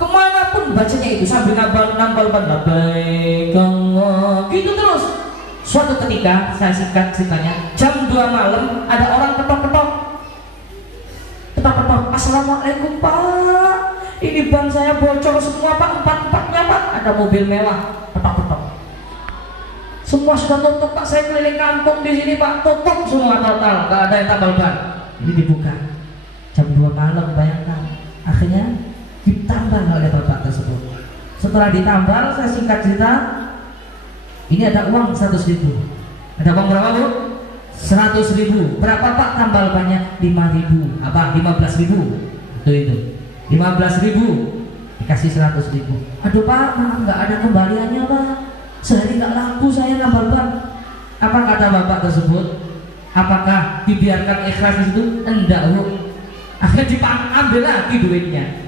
Kemanapun bacanya itu sambil nambal ban labbaik Allah. Gitu terus. Suatu ketika, saya singkat ceritanya, jam 2 malam ada orang ketok-ketok. Ketok-ketok, Assalamualaikum Pak, ini ban saya bocor semua Pak, 4-4-nya Pak. Ada mobil mewah, ketok-ketok. Semua sudah tutup Pak, saya keliling kampung di sini Pak, tutup semua total, gak ada yang tambal ban. Ini dibuka, jam 2 malam, bayangkan. Akhirnya ditambal oleh bapak tersebut. Setelah ditambal, saya singkat cerita, ini ada uang 100.000. Ada uang berapa, Bu? 100.000. Berapa Pak tambal bannya? 5.000. Apa? 15.000. Itu 15.000 dikasih 100.000. Aduh Pak, maaf nggak ada kembaliannya Pak. Sehari nggak laku saya tambal ban. Apa kata bapak tersebut? Apakah dibiarkan ikhlas di situ? Enggak, Bu. Akhirnya diambil lagi duitnya.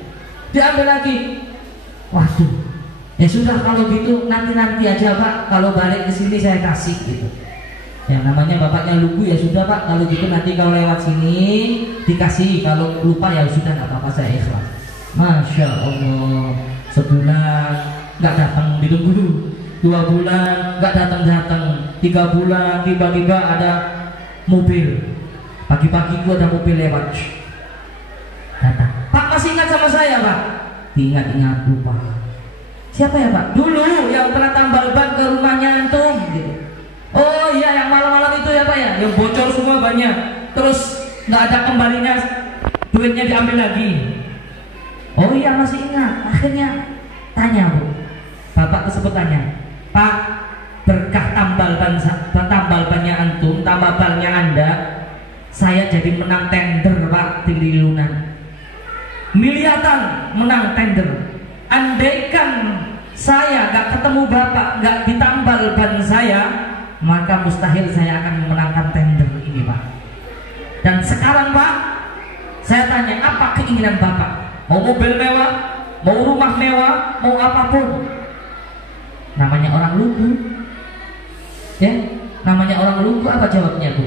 Diambil lagi. Waduh. Ya sudah kalau gitu nanti aja Pak, kalau balik ke sini saya kasih gitu. Ya namanya bapaknya lugu, ya sudah Pak, kalau gitu nanti kalau lewat sini dikasih, kalau lupa ya sudah nggak apa-apa, saya ikhlas. Masya Allah, sebulan nggak datang ditunggu dulu, 2 bulan nggak datang, 3 bulan tiba-tiba ada mobil, pagi-pagi gua ada mobil lewat, datang. Pak masih ingat sama saya Pak? Ingat lupa. Siapa ya Pak? Dulu yang pernah tambal ban ke rumahnya antum gitu. Oh iya, yang malam-malam itu ya Pak ya, yang bocor semua banyak. Terus nggak ada kembalinya, duitnya diambil lagi. Oh iya masih ingat. Akhirnya tanya, Bu. Bapak tersebut tanya, Pak, berkah tambal bannya antum, tambal bannya Anda, saya jadi menang tender Pak di Lilunan. Miliaran menang tender. Andaikan saya gak ketemu Bapak, gak ditambal ban saya, maka mustahil saya akan memenangkan tender ini Pak. Dan sekarang Pak, saya tanya, apa keinginan Bapak? Mau mobil mewah, mau rumah mewah, mau apapun. Namanya orang lugu. Ya, namanya orang lugu, apa jawabnya Bu?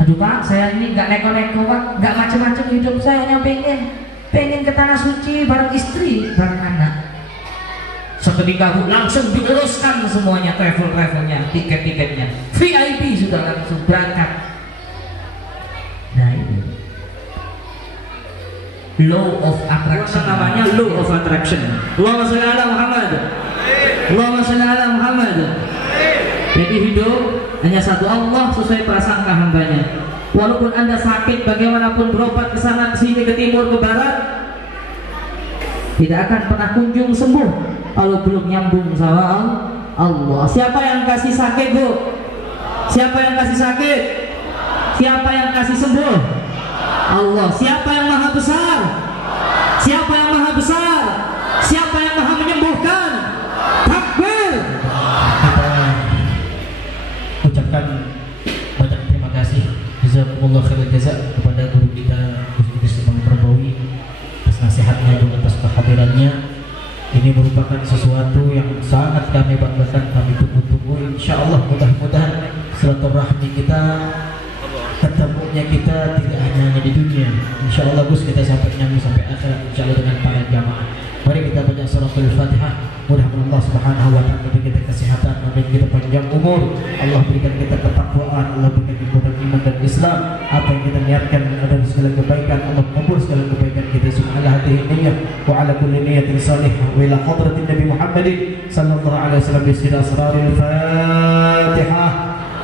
Aduh Pak, saya ini gak neko-neko Pak, gak macam-macam hidup saya, hanya pengen ke tanah suci bareng istri, bareng anak. Seketika Bu langsung diuruskan semuanya, travelnya, tiket-tiketnya, VIP sudah langsung berangkat. Nah ini law of attraction, namanya law of attraction. Allahumma sholli ala Muhammad. Allahumma sholli ala Muhammad. Jadi hidup hanya satu Allah sesuai prasangka hambanya. Walaupun Anda sakit, bagaimanapun berobat ke sana, ke sini, ke timur, ke barat, tidak akan pernah kunjung sembuh kalau belum nyambung sama Allah. Siapa yang kasih sakit, Bu? Siapa yang kasih sakit? Siapa yang kasih sembuh? Allah. Siapa yang maha besar? Siapa yang maha besar? Siapa yang maha menyembuhkan? Takbir. Kita ucapkan banyak terima kasih, jazakumullah khairan jazak, kepada guru kita Ustaz Imam Prabawi atas nasihatnya dan atas kehadirannya. Ini merupakan sesuatu yang sangat kami banggakan, kami tunggu-tunggu. Insyaallah mudah-mudahan silaturahmi kita, ketemunya kita tidak hanya di dunia. Insyaallah Gus, kita sampai nyambung sampai akhirat insyaallah dengan para jamaah. Mari kita baca suratul Fatihah. Mudah-mudahan Allah Subhanahu wa taala berikan kita kesehatan, berikan kita panjang umur, Allah berikan kita ketakwaan, Allah berikan kita iman dan Islam. Apa yang kita niatkan adalah segala kebaikan, Allah kabul segala kebaikan kita. Subhanallah hadhihi niyyah wa ala kulli niyyatin salihah wa ila hadratin Nabi Muhammadin sallallahu alaihi wasallam bi asraril Fatihah.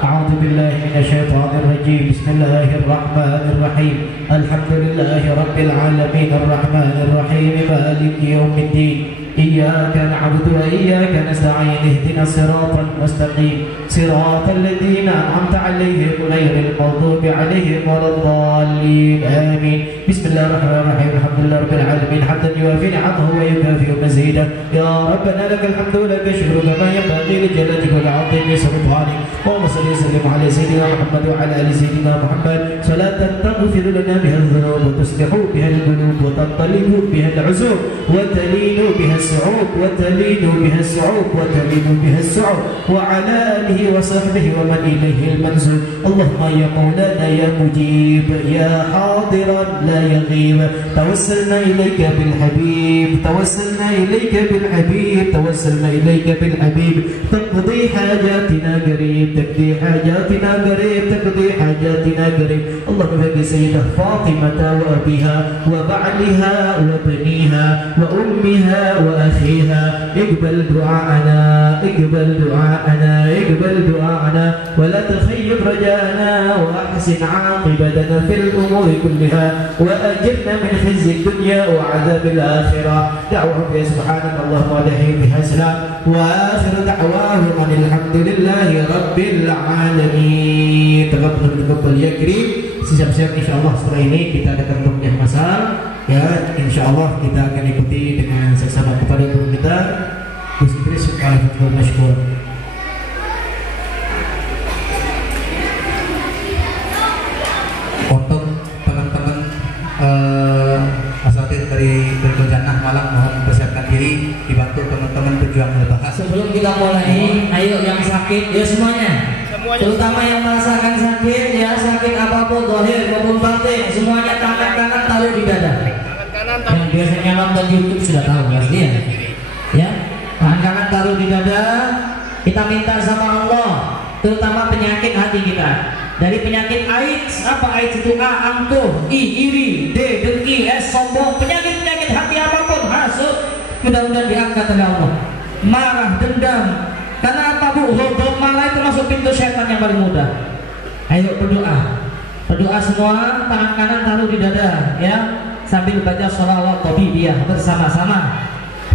أعوذ بالله من الشيطان الرجيم. بسم الله الرحمن الرحيم. الحمد لله رب العالمين الرحمن الرحيم مالك يوم الدين. إياك نعبد وإياك نستعين. اهدنا الصراط المستقيم صراط الذين أنعمت عليهم غير المغضوب عليهم ولا الضالين آمين. بسم الله الرحمن الرحيم. الحمد لله رب العالمين حمدا يوافي نعمه ويكافئ مزيدا. يا ربنا لك الحمد ولك الشكر كما ينبغي لجلالك والعظيم سلطانك. اللهم صل وسلم على سيدنا محمد وعلى آل سيدنا محمد صلاة تغفر لنا بها الذنوب وتصلح بها القلوب وتنطلق بها العزوب وتلين بها الصعوب وتلين بها الصعوب وعلى آله وصحبه ومن إليه المنسوب. اللهم يا مولانا يا مجيب يا حاضرا لا يغيب توسلنا إليك بالحبيب تقضي حاجاتنا قريب اللهم بارك سيدة فاطمة وأبيها وبعلها وابنها وأمها وأخيها. اقبل دعاءنا ولا تخيب رجاءنا وأحسن عاقبتنا في الأمور كلها وأجرنا من خزي الدنيا وعذاب الآخرة. دعوهم يا سبحانك اللهم ودعهم بها سلام وآخر دعواهم أن الحمد لله رب العالمين. Taqabbal ya kirim. Siap-siap insyaallah setelah ini kita akan rukyah masal ya, insyaallah kita akan ikuti dengan seksama kepada guru kita Gus Idris Al-Fatul Mashkur. Untuk teman-teman asatid dari Jannah Malang mohon mempersiapkan diri, dibantu teman-teman pejuang lebahan. Sebelum kita mulai, ayo yang sakit ya semuanya. Terutama yang merasakan sakit ya, sakit apapun zahir maupun batin, semuanya tangan kanan taruh di dada. Yang biasanya nonton YouTube sudah tahu pasti ya. Ya, tangan kanan taruh di dada. Kita minta sama Allah, terutama penyakit hati kita. Dari penyakit AIDS, apa AIDS itu? A, angkuh, I, iri, D, dengki, S, sombong. Penyakit-penyakit hati apapun, hasud, mudah-mudahan diangkat oleh Allah. Marah, dendam. Karena apa bu? Ghadab, marah itu masuk pintu setan yang paling mudah. Ayo berdoa. Berdoa semua, tangan kanan taruh di dada ya, sambil baca sholawat tabibiyah bersama-sama.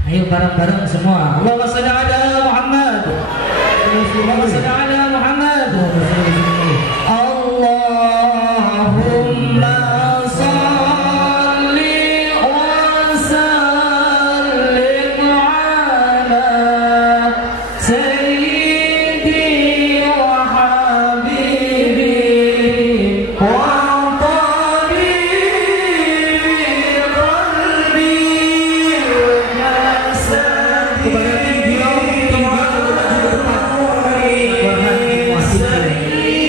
Ayo bareng-bareng semua. Allahumma shalli ala Muhammad. Allahumma shalli ala Muhammad. Allahumma shalli wa sallim ala sayyidi wa habibi wa tabibi qalbi wa jasadi.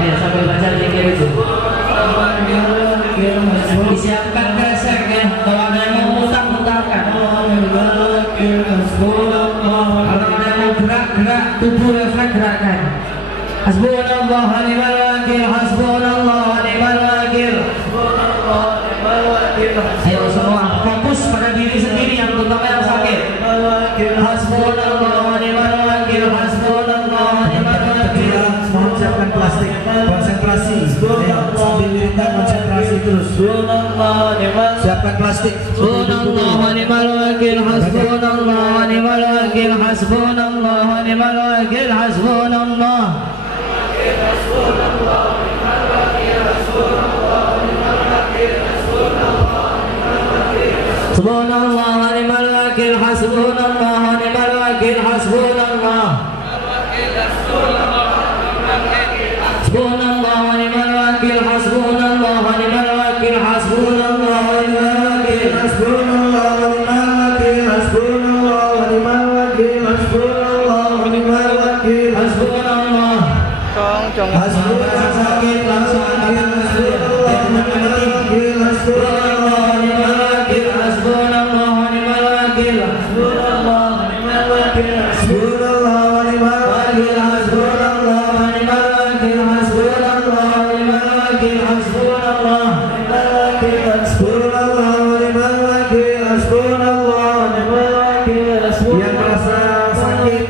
Ya, sambil baca zikir itu. Disiapkan kresek ya, kalau ada yang mau muntah-muntahkan. Kalau ada yang mau gerak-gerak, tubuh refleks gerakan. Hasbunallah wa ni'mal wakil, hasbunallah wa ni'mal wakil. Ayo semua fokus pada diri sendiri, yang terutama yang sakit. Hasbunallah wa ni'mal wakil, hasbunallah wa ni'mal wakil. Mohon siapkan plastik, konsentrasi. Sambil wiridan konsentrasi terus. Siapkan plastik. Hasbunallah wa ni'mal wakil, hasbunallah wa ni'mal wakil, hasbunallah wa ni'mal wakil, hasbunallah. Subhanallah wa ni'mal wakil, hasbunallah wa ni'mal wakil, hasbunallah. Subhanallah wa ni'mal wakil, hasbunallah wa ni'mal wakil, hasbunallah wa ni'mal wakil, Hasbunallah wa ni'mal wakil, hasbunallah wa ni'mal wakil, hasbunallah wa ni'mal wakil, hasbunallah. hasbunallah sakit langsung angkat hasbunallah wa ni'mal wakil, hasbunallah wa ni'mal wakil, Hasbunallah wa ni'mal wakil, hasbunallah wa ni'mal wakil, hasbunallah wa ni'mal wakil, hasbunallah wa ni'mal wakil, hasbunallah wa ni'mal wakil, hasbunallah wa ni'mal wakil, hasbunallah wa ni'mal wakil, hasbunallah wa ni'mal wakil, yang merasa sakit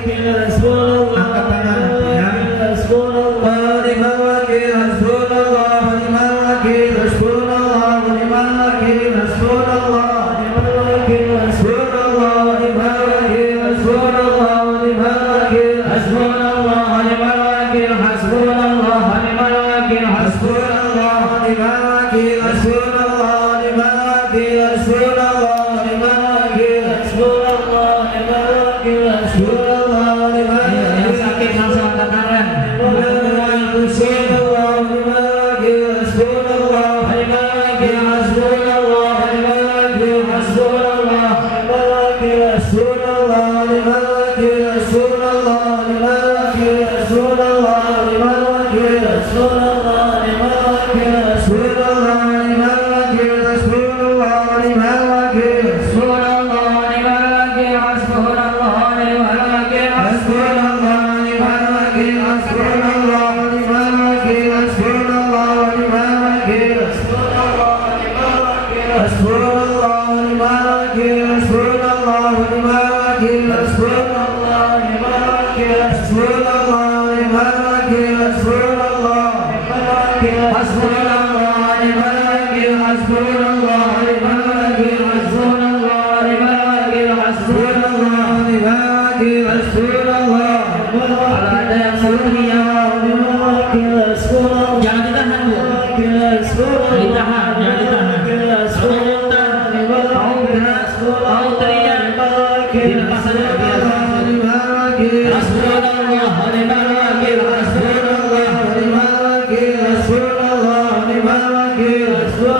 angkat tangan ya. Hasbunallah wa ni'mal wakil, hasbunallah wa ni'mal wakil, hasbunallah wa ni'mal wakil, hasbunallah wa ni'mal wakil, hasbunallah wa ni'mal wakil, hasbunallah wa ni'mal wakil, hasbunallah wa ni'mal wakil, hasbunallah wa ni'mal wakil, hasbunallah wa ni'mal wakil, hasbunallah wa ni'mal wakil, hasbunallah wa ni'mal wakil, hasbunallah wa ni'mal wakil, hasbunallah wa ni'mal wakil. Yang sakit langsung angkat tangan. Jangan ditahan, Bu. Ditahan, jangan ditahan. Mau muntah, mau gerak, mau teriak, dilepas saja. Hasbunallah wa ni'mal wakil, hasbunallah wa ni'mal wakil, hasbunallah wa ni'mal wakil.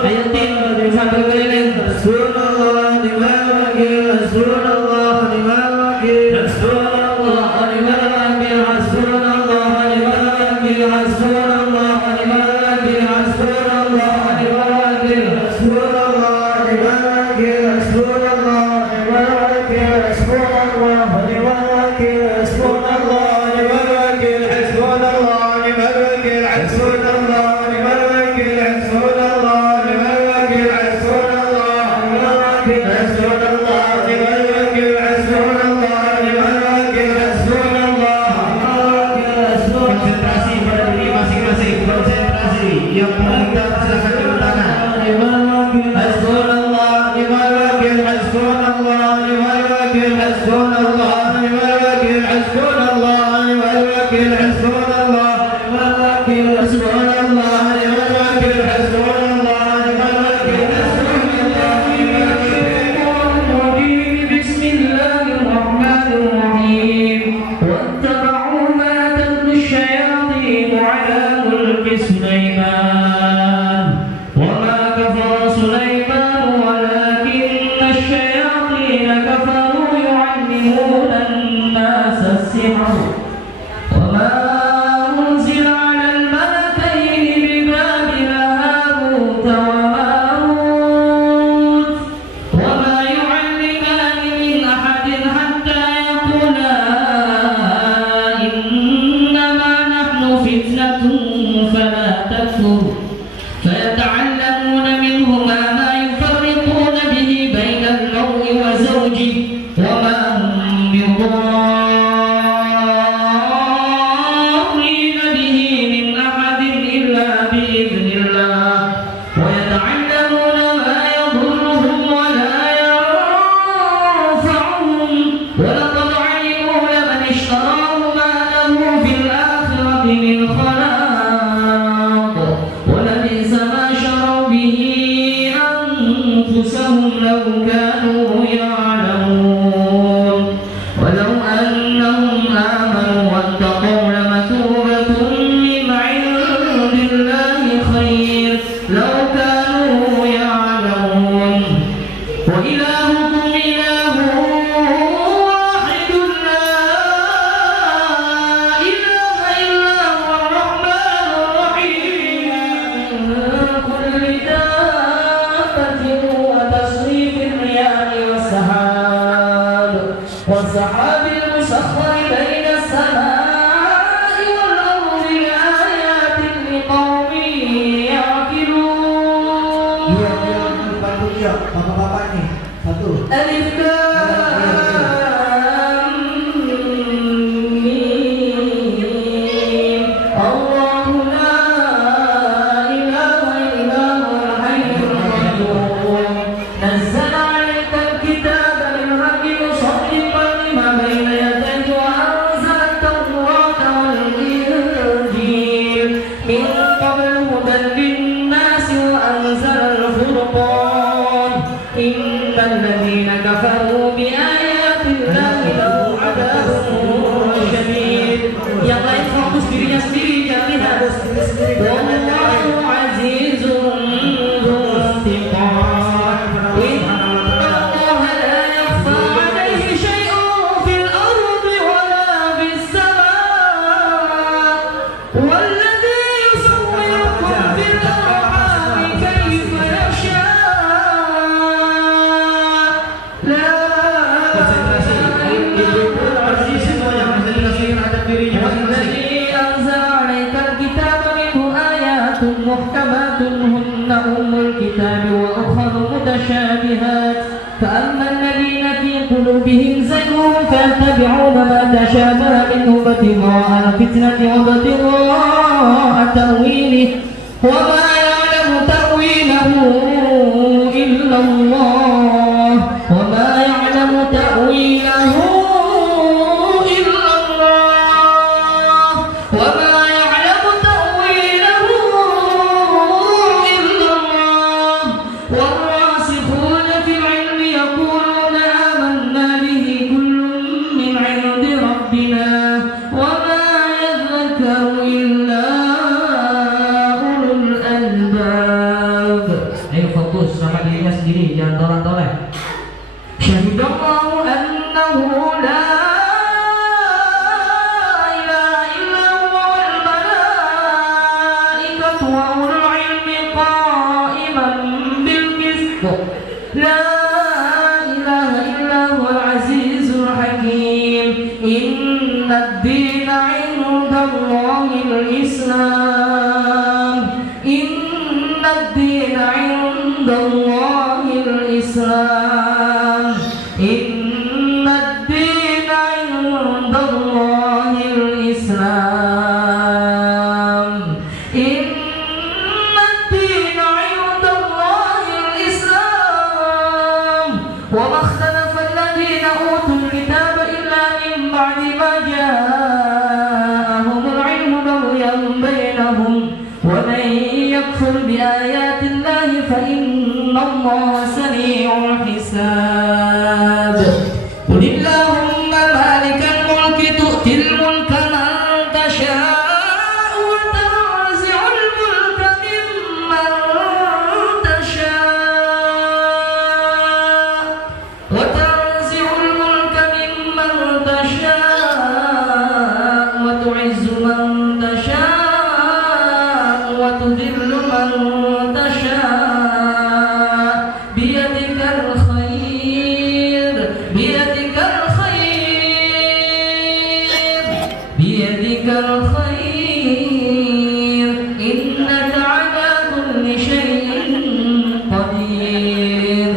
Ayatin sambil keliling. Hasbunallah wa ni'mal wakil, hasbunallah wa ni'mal wakil, hasbunallah wa ni'mal wakil, hasbunallah wa ni'mal wakil, hasbunallah wa ni'mal wakil, hasbunallah wa ni'mal wakil, hasbunallah wa ni'mal wakil, hasbunallah wa ni'mal wakil, hasbunallah wa ni'mal wakil, hasbunallah wa ni'mal wakil, hasbunallah wa ni'mal wakil, hasbunallah wa ni'mal wakil, hasbunallah wa ni'mal wakil, hasbunallah wa ni'mal wakil, hasbunallah wa ni'mal wakil, hasbunallah wa ni'mal wakil, hasbunallah wa ni'mal wakil, hasbunallah. Konsentrasi pada diri masing-masing, konsentrasi. Yang meminta silakan turun tangan. Hasbunallah wa ni'mal wakil, hasbunallah wa ni'mal wakil, hasbunallah wa ni'mal wakil, hasbunallah wa ni'mal wakil, hasbunallah wa ni'mal wakil, hasbunallah wa ni'mal wakil, hasbunallah wa ni'mal wakil, hasbunallah. Bismillahirrahmanirrahim. Wattaba'u ma tatlu asyayatin 'ala mulki Sulaiman. Wa ma kafara Sulaiman walakinna asyayatin kafaru yu'allimuna an-nasa as-sihr. Wa ma unzila 'ala al-malakaini Alif Lam Mim. Allahu la ilaha illa huwal hayyul qayyum. Nazzala 'alaikal kitaba bil haqqi musaddiqan lima bayna yadayhi wa anzala at-taurata wal injil min qablu hudan lin-nasi wa anzala al-furqan. Innal ladzina kafaru bi ayati llahi lahum 'adzabun syadid. Yang lain fokus dirinya sendiri, jangan lihat. Wallahu 'azizun dzuntiqam. Innallaha la yakhfa 'alaihi syai'un fil ardi wala fis samaa. Walladzi yusawwirukum fil arhami kayfa yasha. والذي أنزل عليك الكتاب منه آيات محكمات هن أم الكتاب وأخر متشابهات فأما الذين في قلوبهم زيغ فيتبعون ما تشابه منه ابتغاء الفتنة وابتغاء تأويله وما يعلم تأويله إلا الله وما يعلم تأويله jangan tolak-tolak. Syahidallahu annahu la ilaha illa huwa wal malaikatu wa ulul ilmi qa'iman bil qist. La ilaha illa huwal azizul hakim. Innad dina 'indallahil islam. Innad dina 'indallahil islam. Innad dina 'indallahil islam. Innad dina 'indallahil islam. Wa ma ikhtalafa alladhina utul kitaba illa min ba'di ma ja'ahumul 'ilmu baghyan bainahum. Wa man yakfur bi ayati llahi fa innallaha sari'ul hisab. Qul illahumma malikal mulki tu'til mulka man tasha'u wa tanzi'ul mulka mimman tasha'u wa tanzi'ul mulka mimman tasha'u wa tu'izzu man tasha'u wa tudhillu man tasha'u biyadikal khair biyadikal khair biyadikal khair innaka 'ala kulli syai'in qadir.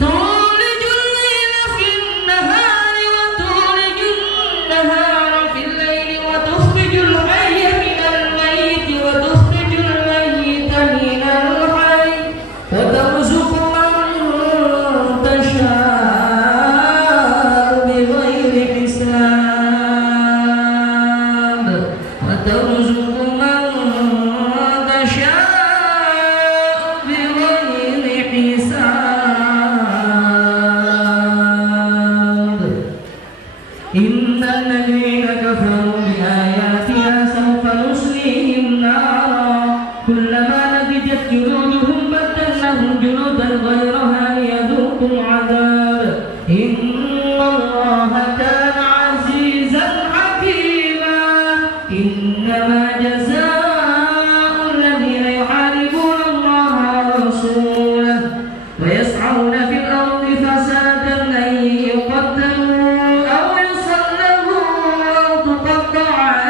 Tulijul laila fin nahari wa tulijul nahara fil laili wa tukhrijul hayya minal mayyiti wa tukhrijul mayyita minal hayy wa tarzuqu man tasha'u bighairi hisab wa tarzuqu man tasha'u bighairi hisab. Innal ladzina kafaru bi ayatina sawfa nuslihim nara kullama nadijat juluduhum baddalnahum juludan ghayraha liyadhuqul 'adzab. Innallaha kana 'azizan hakima. Innama jazaa'ul ladzina yuharibuna Allaha wa rasulahu wa yas'auna fil ardi fasadan an yuqattalu aw yusallabu aw tuqatta'a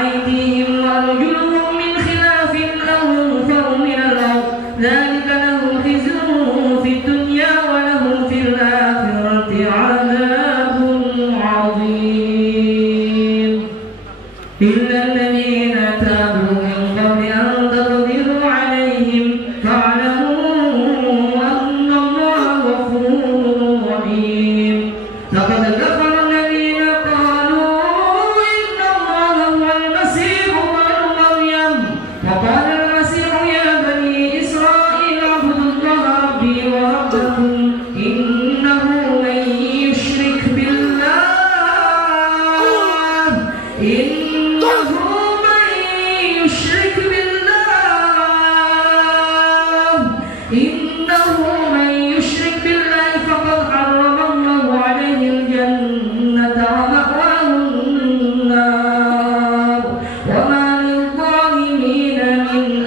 aydihim wa arjuluhum min khilafin aw yunfaw min al-ard. Dzalika lahum khizyun fid dunya الذين تابوا من قبل أن تقدروا عليهم فاعلموا أن الله غفور رحيم لقد كفر الذين قالوا إن الله هو المسيح ابن مريم وقال المسيح يا بني إسرائيل اعبدوا الله ربي وربكم إنه من يشرك بالله فقد حرم الله عليه الجنة ومأواه النار وما للظالمين من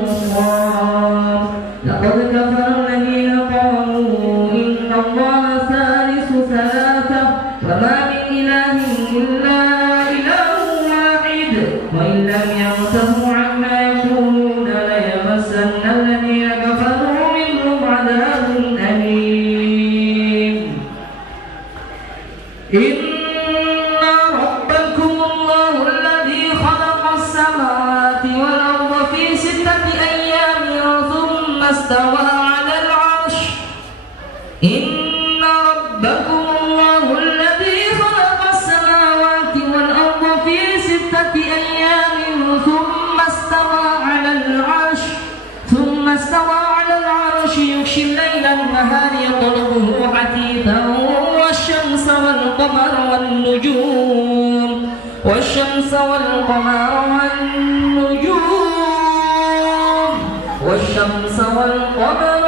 أنصار لقد كفر الذين قالوا إن الله ثالث ثلاثة وما من إله إلا إله واحد وإن لم ينتهوا عما يقولون ليمسن الذين كفروا منهم عذاب أليم إن ربكم الله الذي خلق السماوات والأرض في 6 أيام ثم استوى على العرش إن ربكم الله الذي خلق السماوات والأرض في 6 أيام ثم استوى على العرش يغشي الليل النهار يطلبه حثيثا والشمس والقمر والنجوم والشمس والقمر والنجوم والشمس والقمر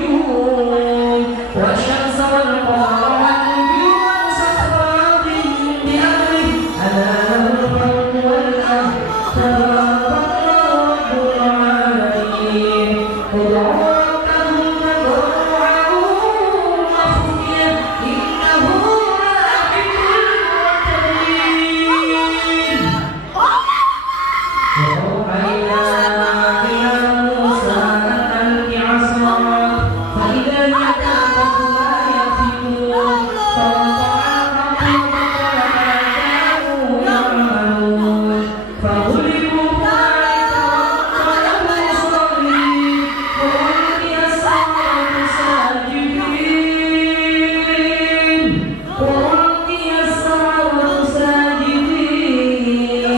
والنجوم والشمس والقمر والنجوم مسخرات بأمره ألا له الخلق والأمر تبارك رب العالمين ادعوا ربكم تضرعا وخفيا إنه لا يحب المعتدين وأوحينا إلى موسى أن ألق عصاك فإذا هي تلقف ما يأفكون فوقع الحق وبطل ما كانوا يعملون فغلبوا فانقلبوا صاغرين وألقي السحرة ساجدين وألقي السحرة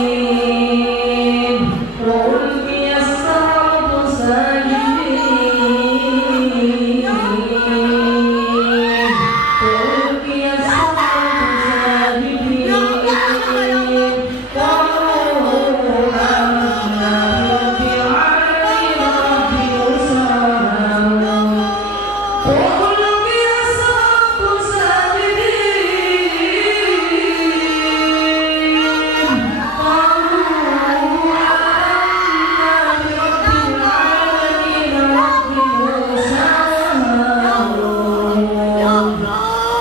ساجدين وألقي السحرة ساجدين وألقي السحرة ساجدين قالوا آمنا برب العالمين رب موسى وهارون وألقي السحرة ساجدين قالوا آمنا برب العالمين رب موسى وهارون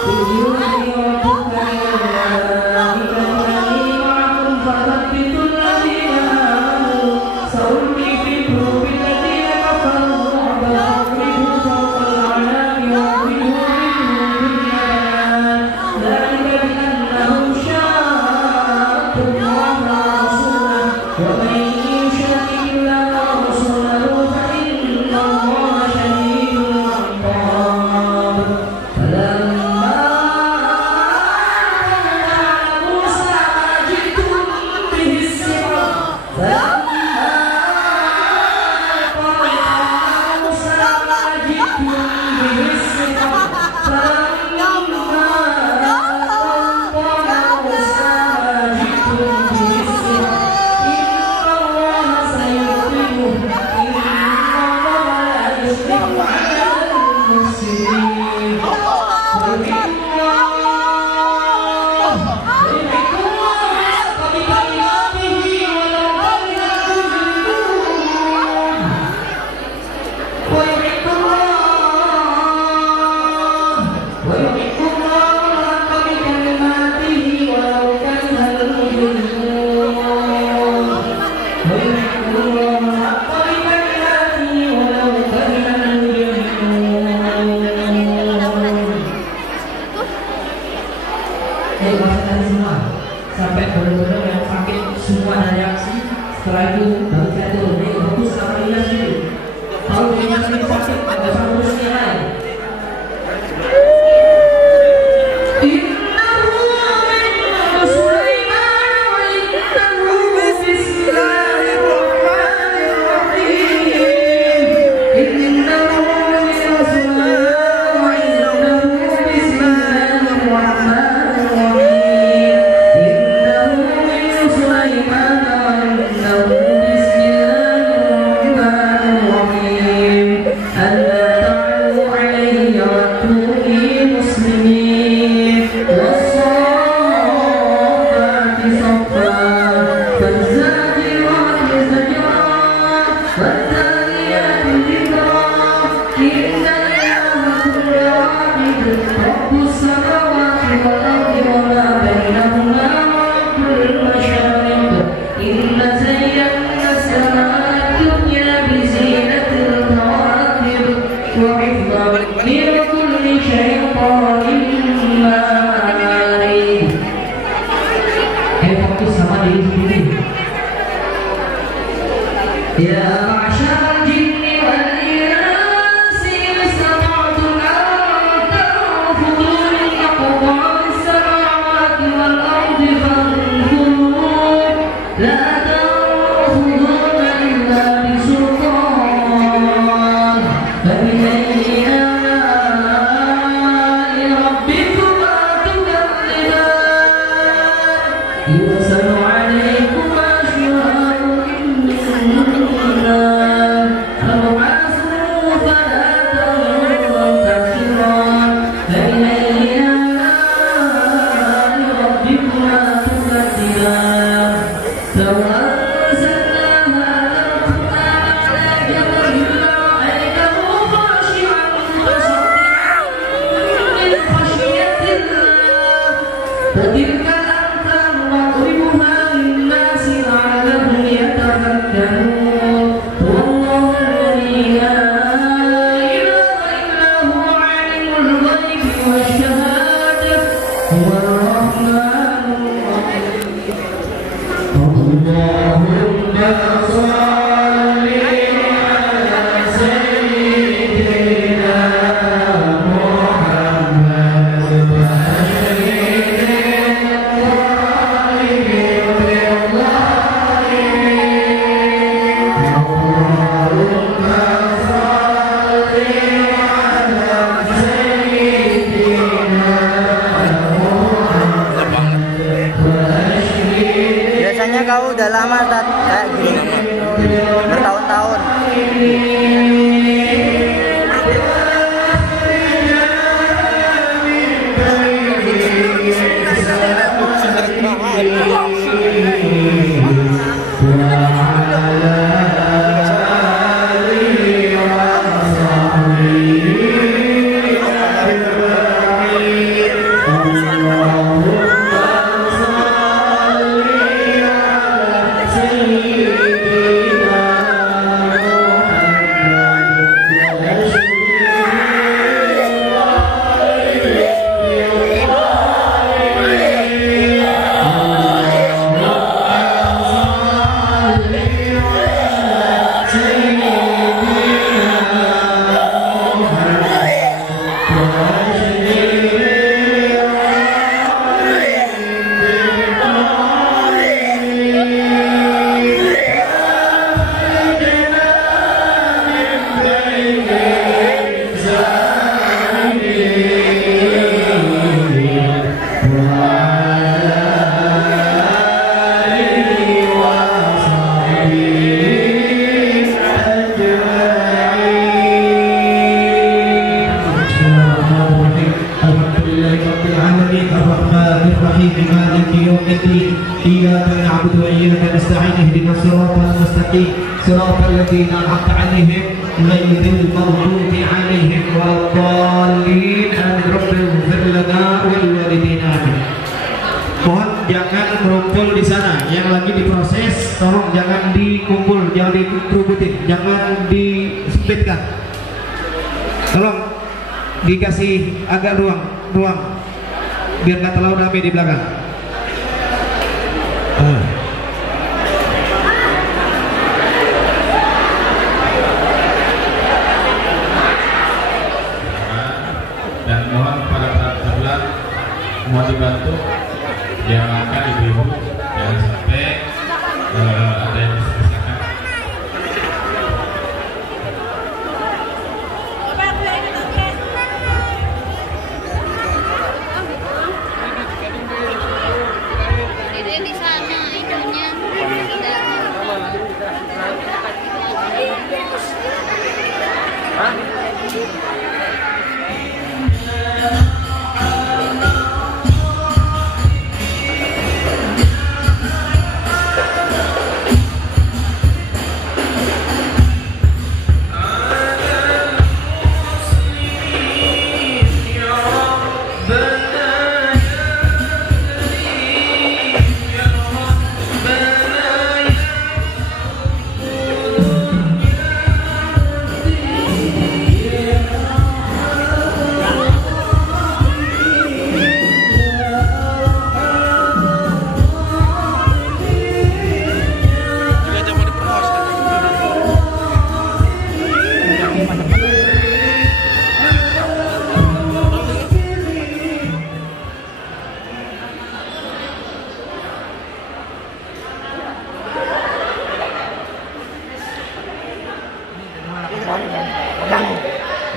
إذ يوحي ربك الملائكة أني معكم فثبتوا الذين آمنوا سألقي في قلوب الذين كفروا الرعب فاضربوا فوق الأعناق واضربوا منهم كل بنان ذلك بأنهم شاقوا الله ورسوله ومن يشاقق الله ورسوله فإن الله شديد العقاب فلما قال موسى ما جئتم به السحر فلما قال موسى ما جئتم به السحر فلما قال موسى ما جئتم به السحر إن Setelah itu baru saya turun. Ini fokus sama Ilyas dulu. Kalau Ilyas ini sakit, nggak usah urus yang lain. Biasanya kau udah lama kayak gini, bertahun-tahun. صراط الذين أنعمت عليهم غير المغضوب عليهم ولا الضالين آمين رب اغفر لنا ولوالدينا. Mohon jangan merumpul di sana, yang lagi diproses tolong jangan dikumpul, jangan dikerubutin, jangan disempitkan. Tolong dikasih agak ruang biar nggak terlalu ramai di belakang.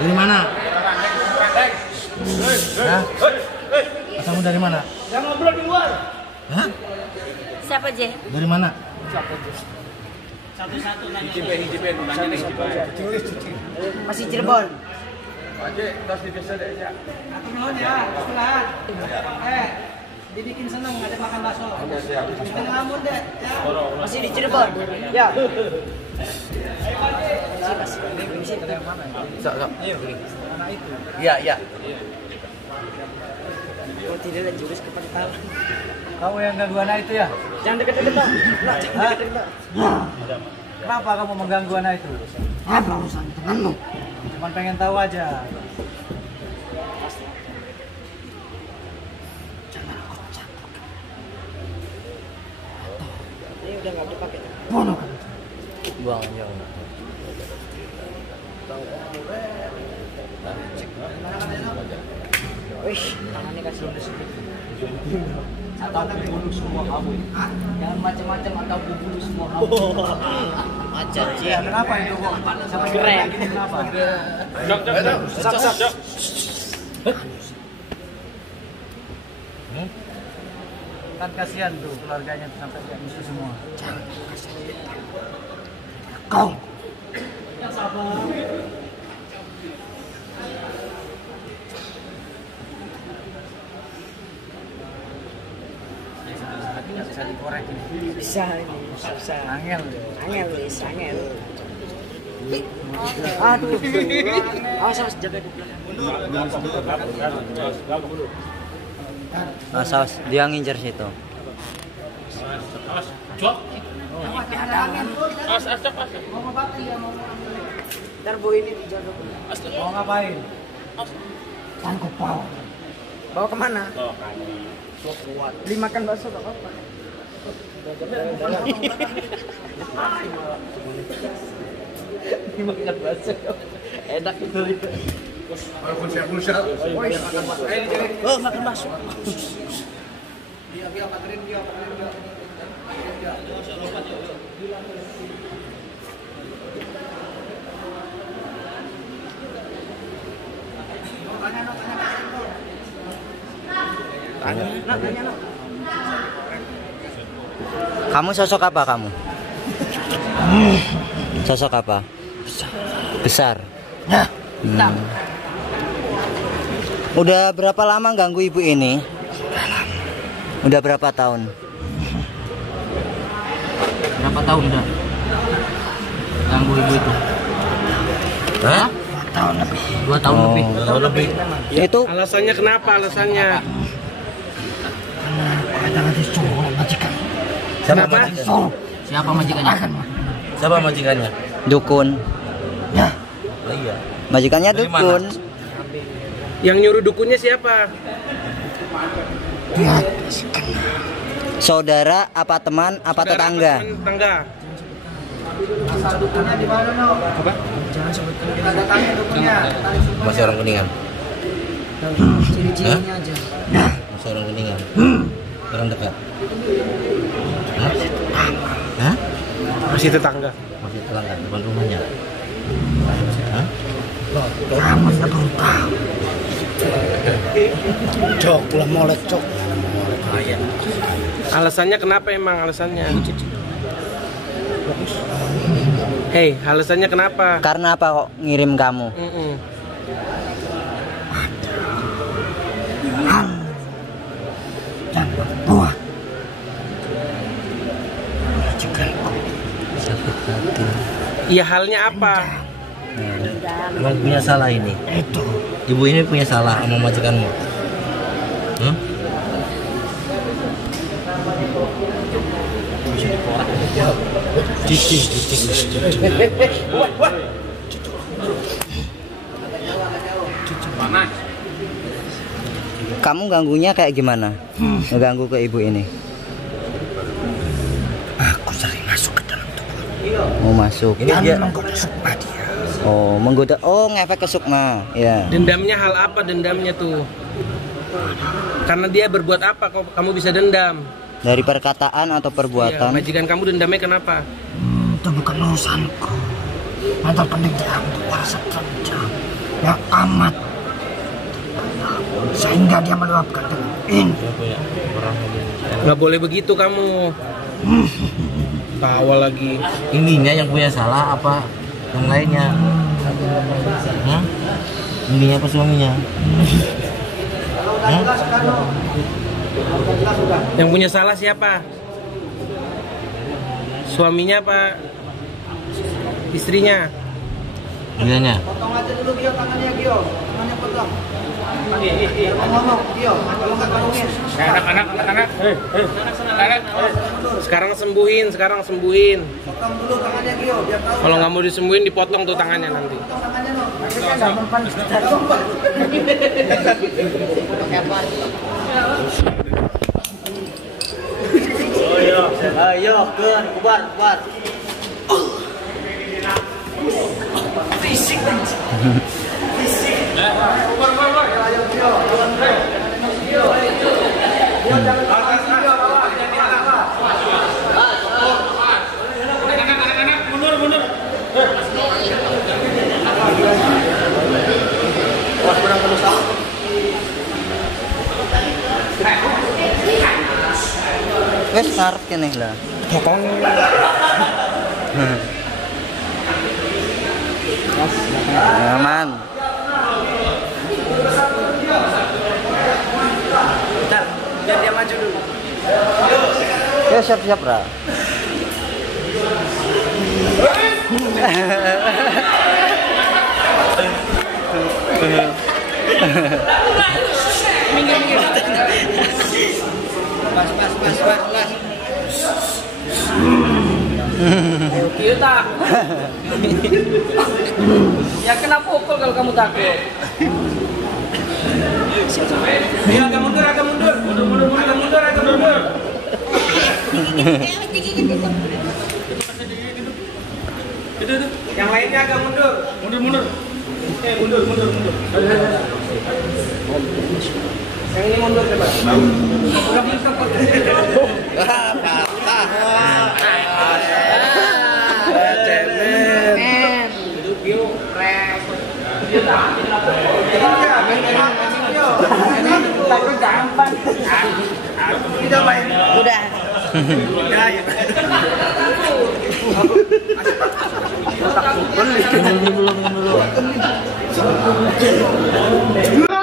Dari mana? Hah? Asalmu dari mana? Jangan ngobrol di luar. Hah? Siapa Je? Dari mana? Satu-satu nanya. Masih Cirebon. Aku nuhun ya, sekolahan. Dibikin seneng ada makan bakso. Jangan ngambur deh. Masih di Cirebon. Ya. Iya, iya. Oh, tidak ada jurus kepentalan. Kamu yang ganggu anak itu ya? Jangan deket-deket, Pak. Nah, jangan deket-deket, Pak. Kenapa kamu mengganggu anak itu? Apa urusan denganmu? Cuma pengen tahu aja. Ini udah nggak dipakai. Bunuh. Buang aja. Wih, tangannya kasih. Atau bunuh semua kamu. Jangan macam-macam atau bunuh semua kamu. Ajar, Ci. Ya, kenapa itu kok? Sampai Keren. gini kenapa? Kan kasihan tuh keluarganya tuh sampai kayak musuh semua. Kau. Bisa dikorek ini. Bisa ini, bisa. Angel. Angel, Lis, angel. Aduh. Awas, awas, jaga di belakang. Mas, awas, dia ngincer situ. Ntar Bu ini dijaga. Mau ngapain? Tangkap bawa. Bawa kemana? Beli makan bakso gak apa-apa. Dimakan bakso. Enak itu. Oh, makan bakso. Kamu sosok apa kamu? Sosok apa? Besar. Udah berapa lama ganggu ibu ini? Udah berapa tahun? Berapa tahun udah? Ganggu ibu itu? Hah? 2 tahun lebih. 2 tahun lebih. Itu Alasannya kenapa? Alasannya? Kenapa? Siapa majikannya? Siapa majikannya? dukun. Oh, iya. Majikannya Dari dukun. Yang nyuruh dukunnya siapa? Saudara apa teman apa Saudara tetangga? teman tetangga. Asal dukunnya di mana, no? Apa? Jangan sebutkan kita datangnya dukunnya. Masih orang Kuningan. Ciri-cirinya aja. Masih orang Kuningan. Orang dekat. Hah? Masih tetangga. Masih tetangga depan rumahnya. Hah? Kamu nggak perlu tahu. Cok, ulah molek cok. Alasannya kenapa emang alasannya? Hei, alasannya kenapa? Karena apa kok ngirim kamu? Dan berbuat. Sakit hati. Iya, halnya apa? Emang punya salah ini? Itu. Ibu ini punya salah sama majikanmu? Hmm? Kamu ganggunya kayak gimana? Ngeganggu ke ibu ini? Aku sering masuk ke dalam tubuh. Mau masuk. Ini dia Menggoda sukma dia. Oh, menggoda. Oh, ngefek ke sukma. Ya. Dendamnya hal apa dendamnya tuh? Karena dia berbuat apa kok kamu bisa dendam? Dari perkataan atau Iya, perbuatan? majikan kamu dendamnya kenapa? Itu bukan urusanku. Mantan pendidikan itu rasa kerja. yang amat sehingga dia meluapkan ini. Nggak boleh begitu kamu. Tawa lagi. Ininya yang punya salah apa yang lainnya? Ininya apa suaminya? Yang punya salah siapa? Suaminya apa istrinya? Dianya. Potong aja dulu Gio, tangannya Gio. Tangannya potong. Ngomong Gio, kalau nggak kalungin. Anak-anak. Sekarang sembuhin. Potong dulu tangannya Gio, biar tahu. Kalau nggak mau disembuhin, dipotong tuh tangannya nanti. Potong tangannya no. Akhirnya nggak mempan kita. Ayo, keluar. Wes ngarep kene lah. Aman. Bentar, biar dia maju dulu. Ya siap-siap Ra. Pas. Iya tak? Ya kena pukul kalau kamu takut. Ayo agak mundur. Yang lainnya agak mundur. Mundur. Yang ini mundur coba. Udah. Belum.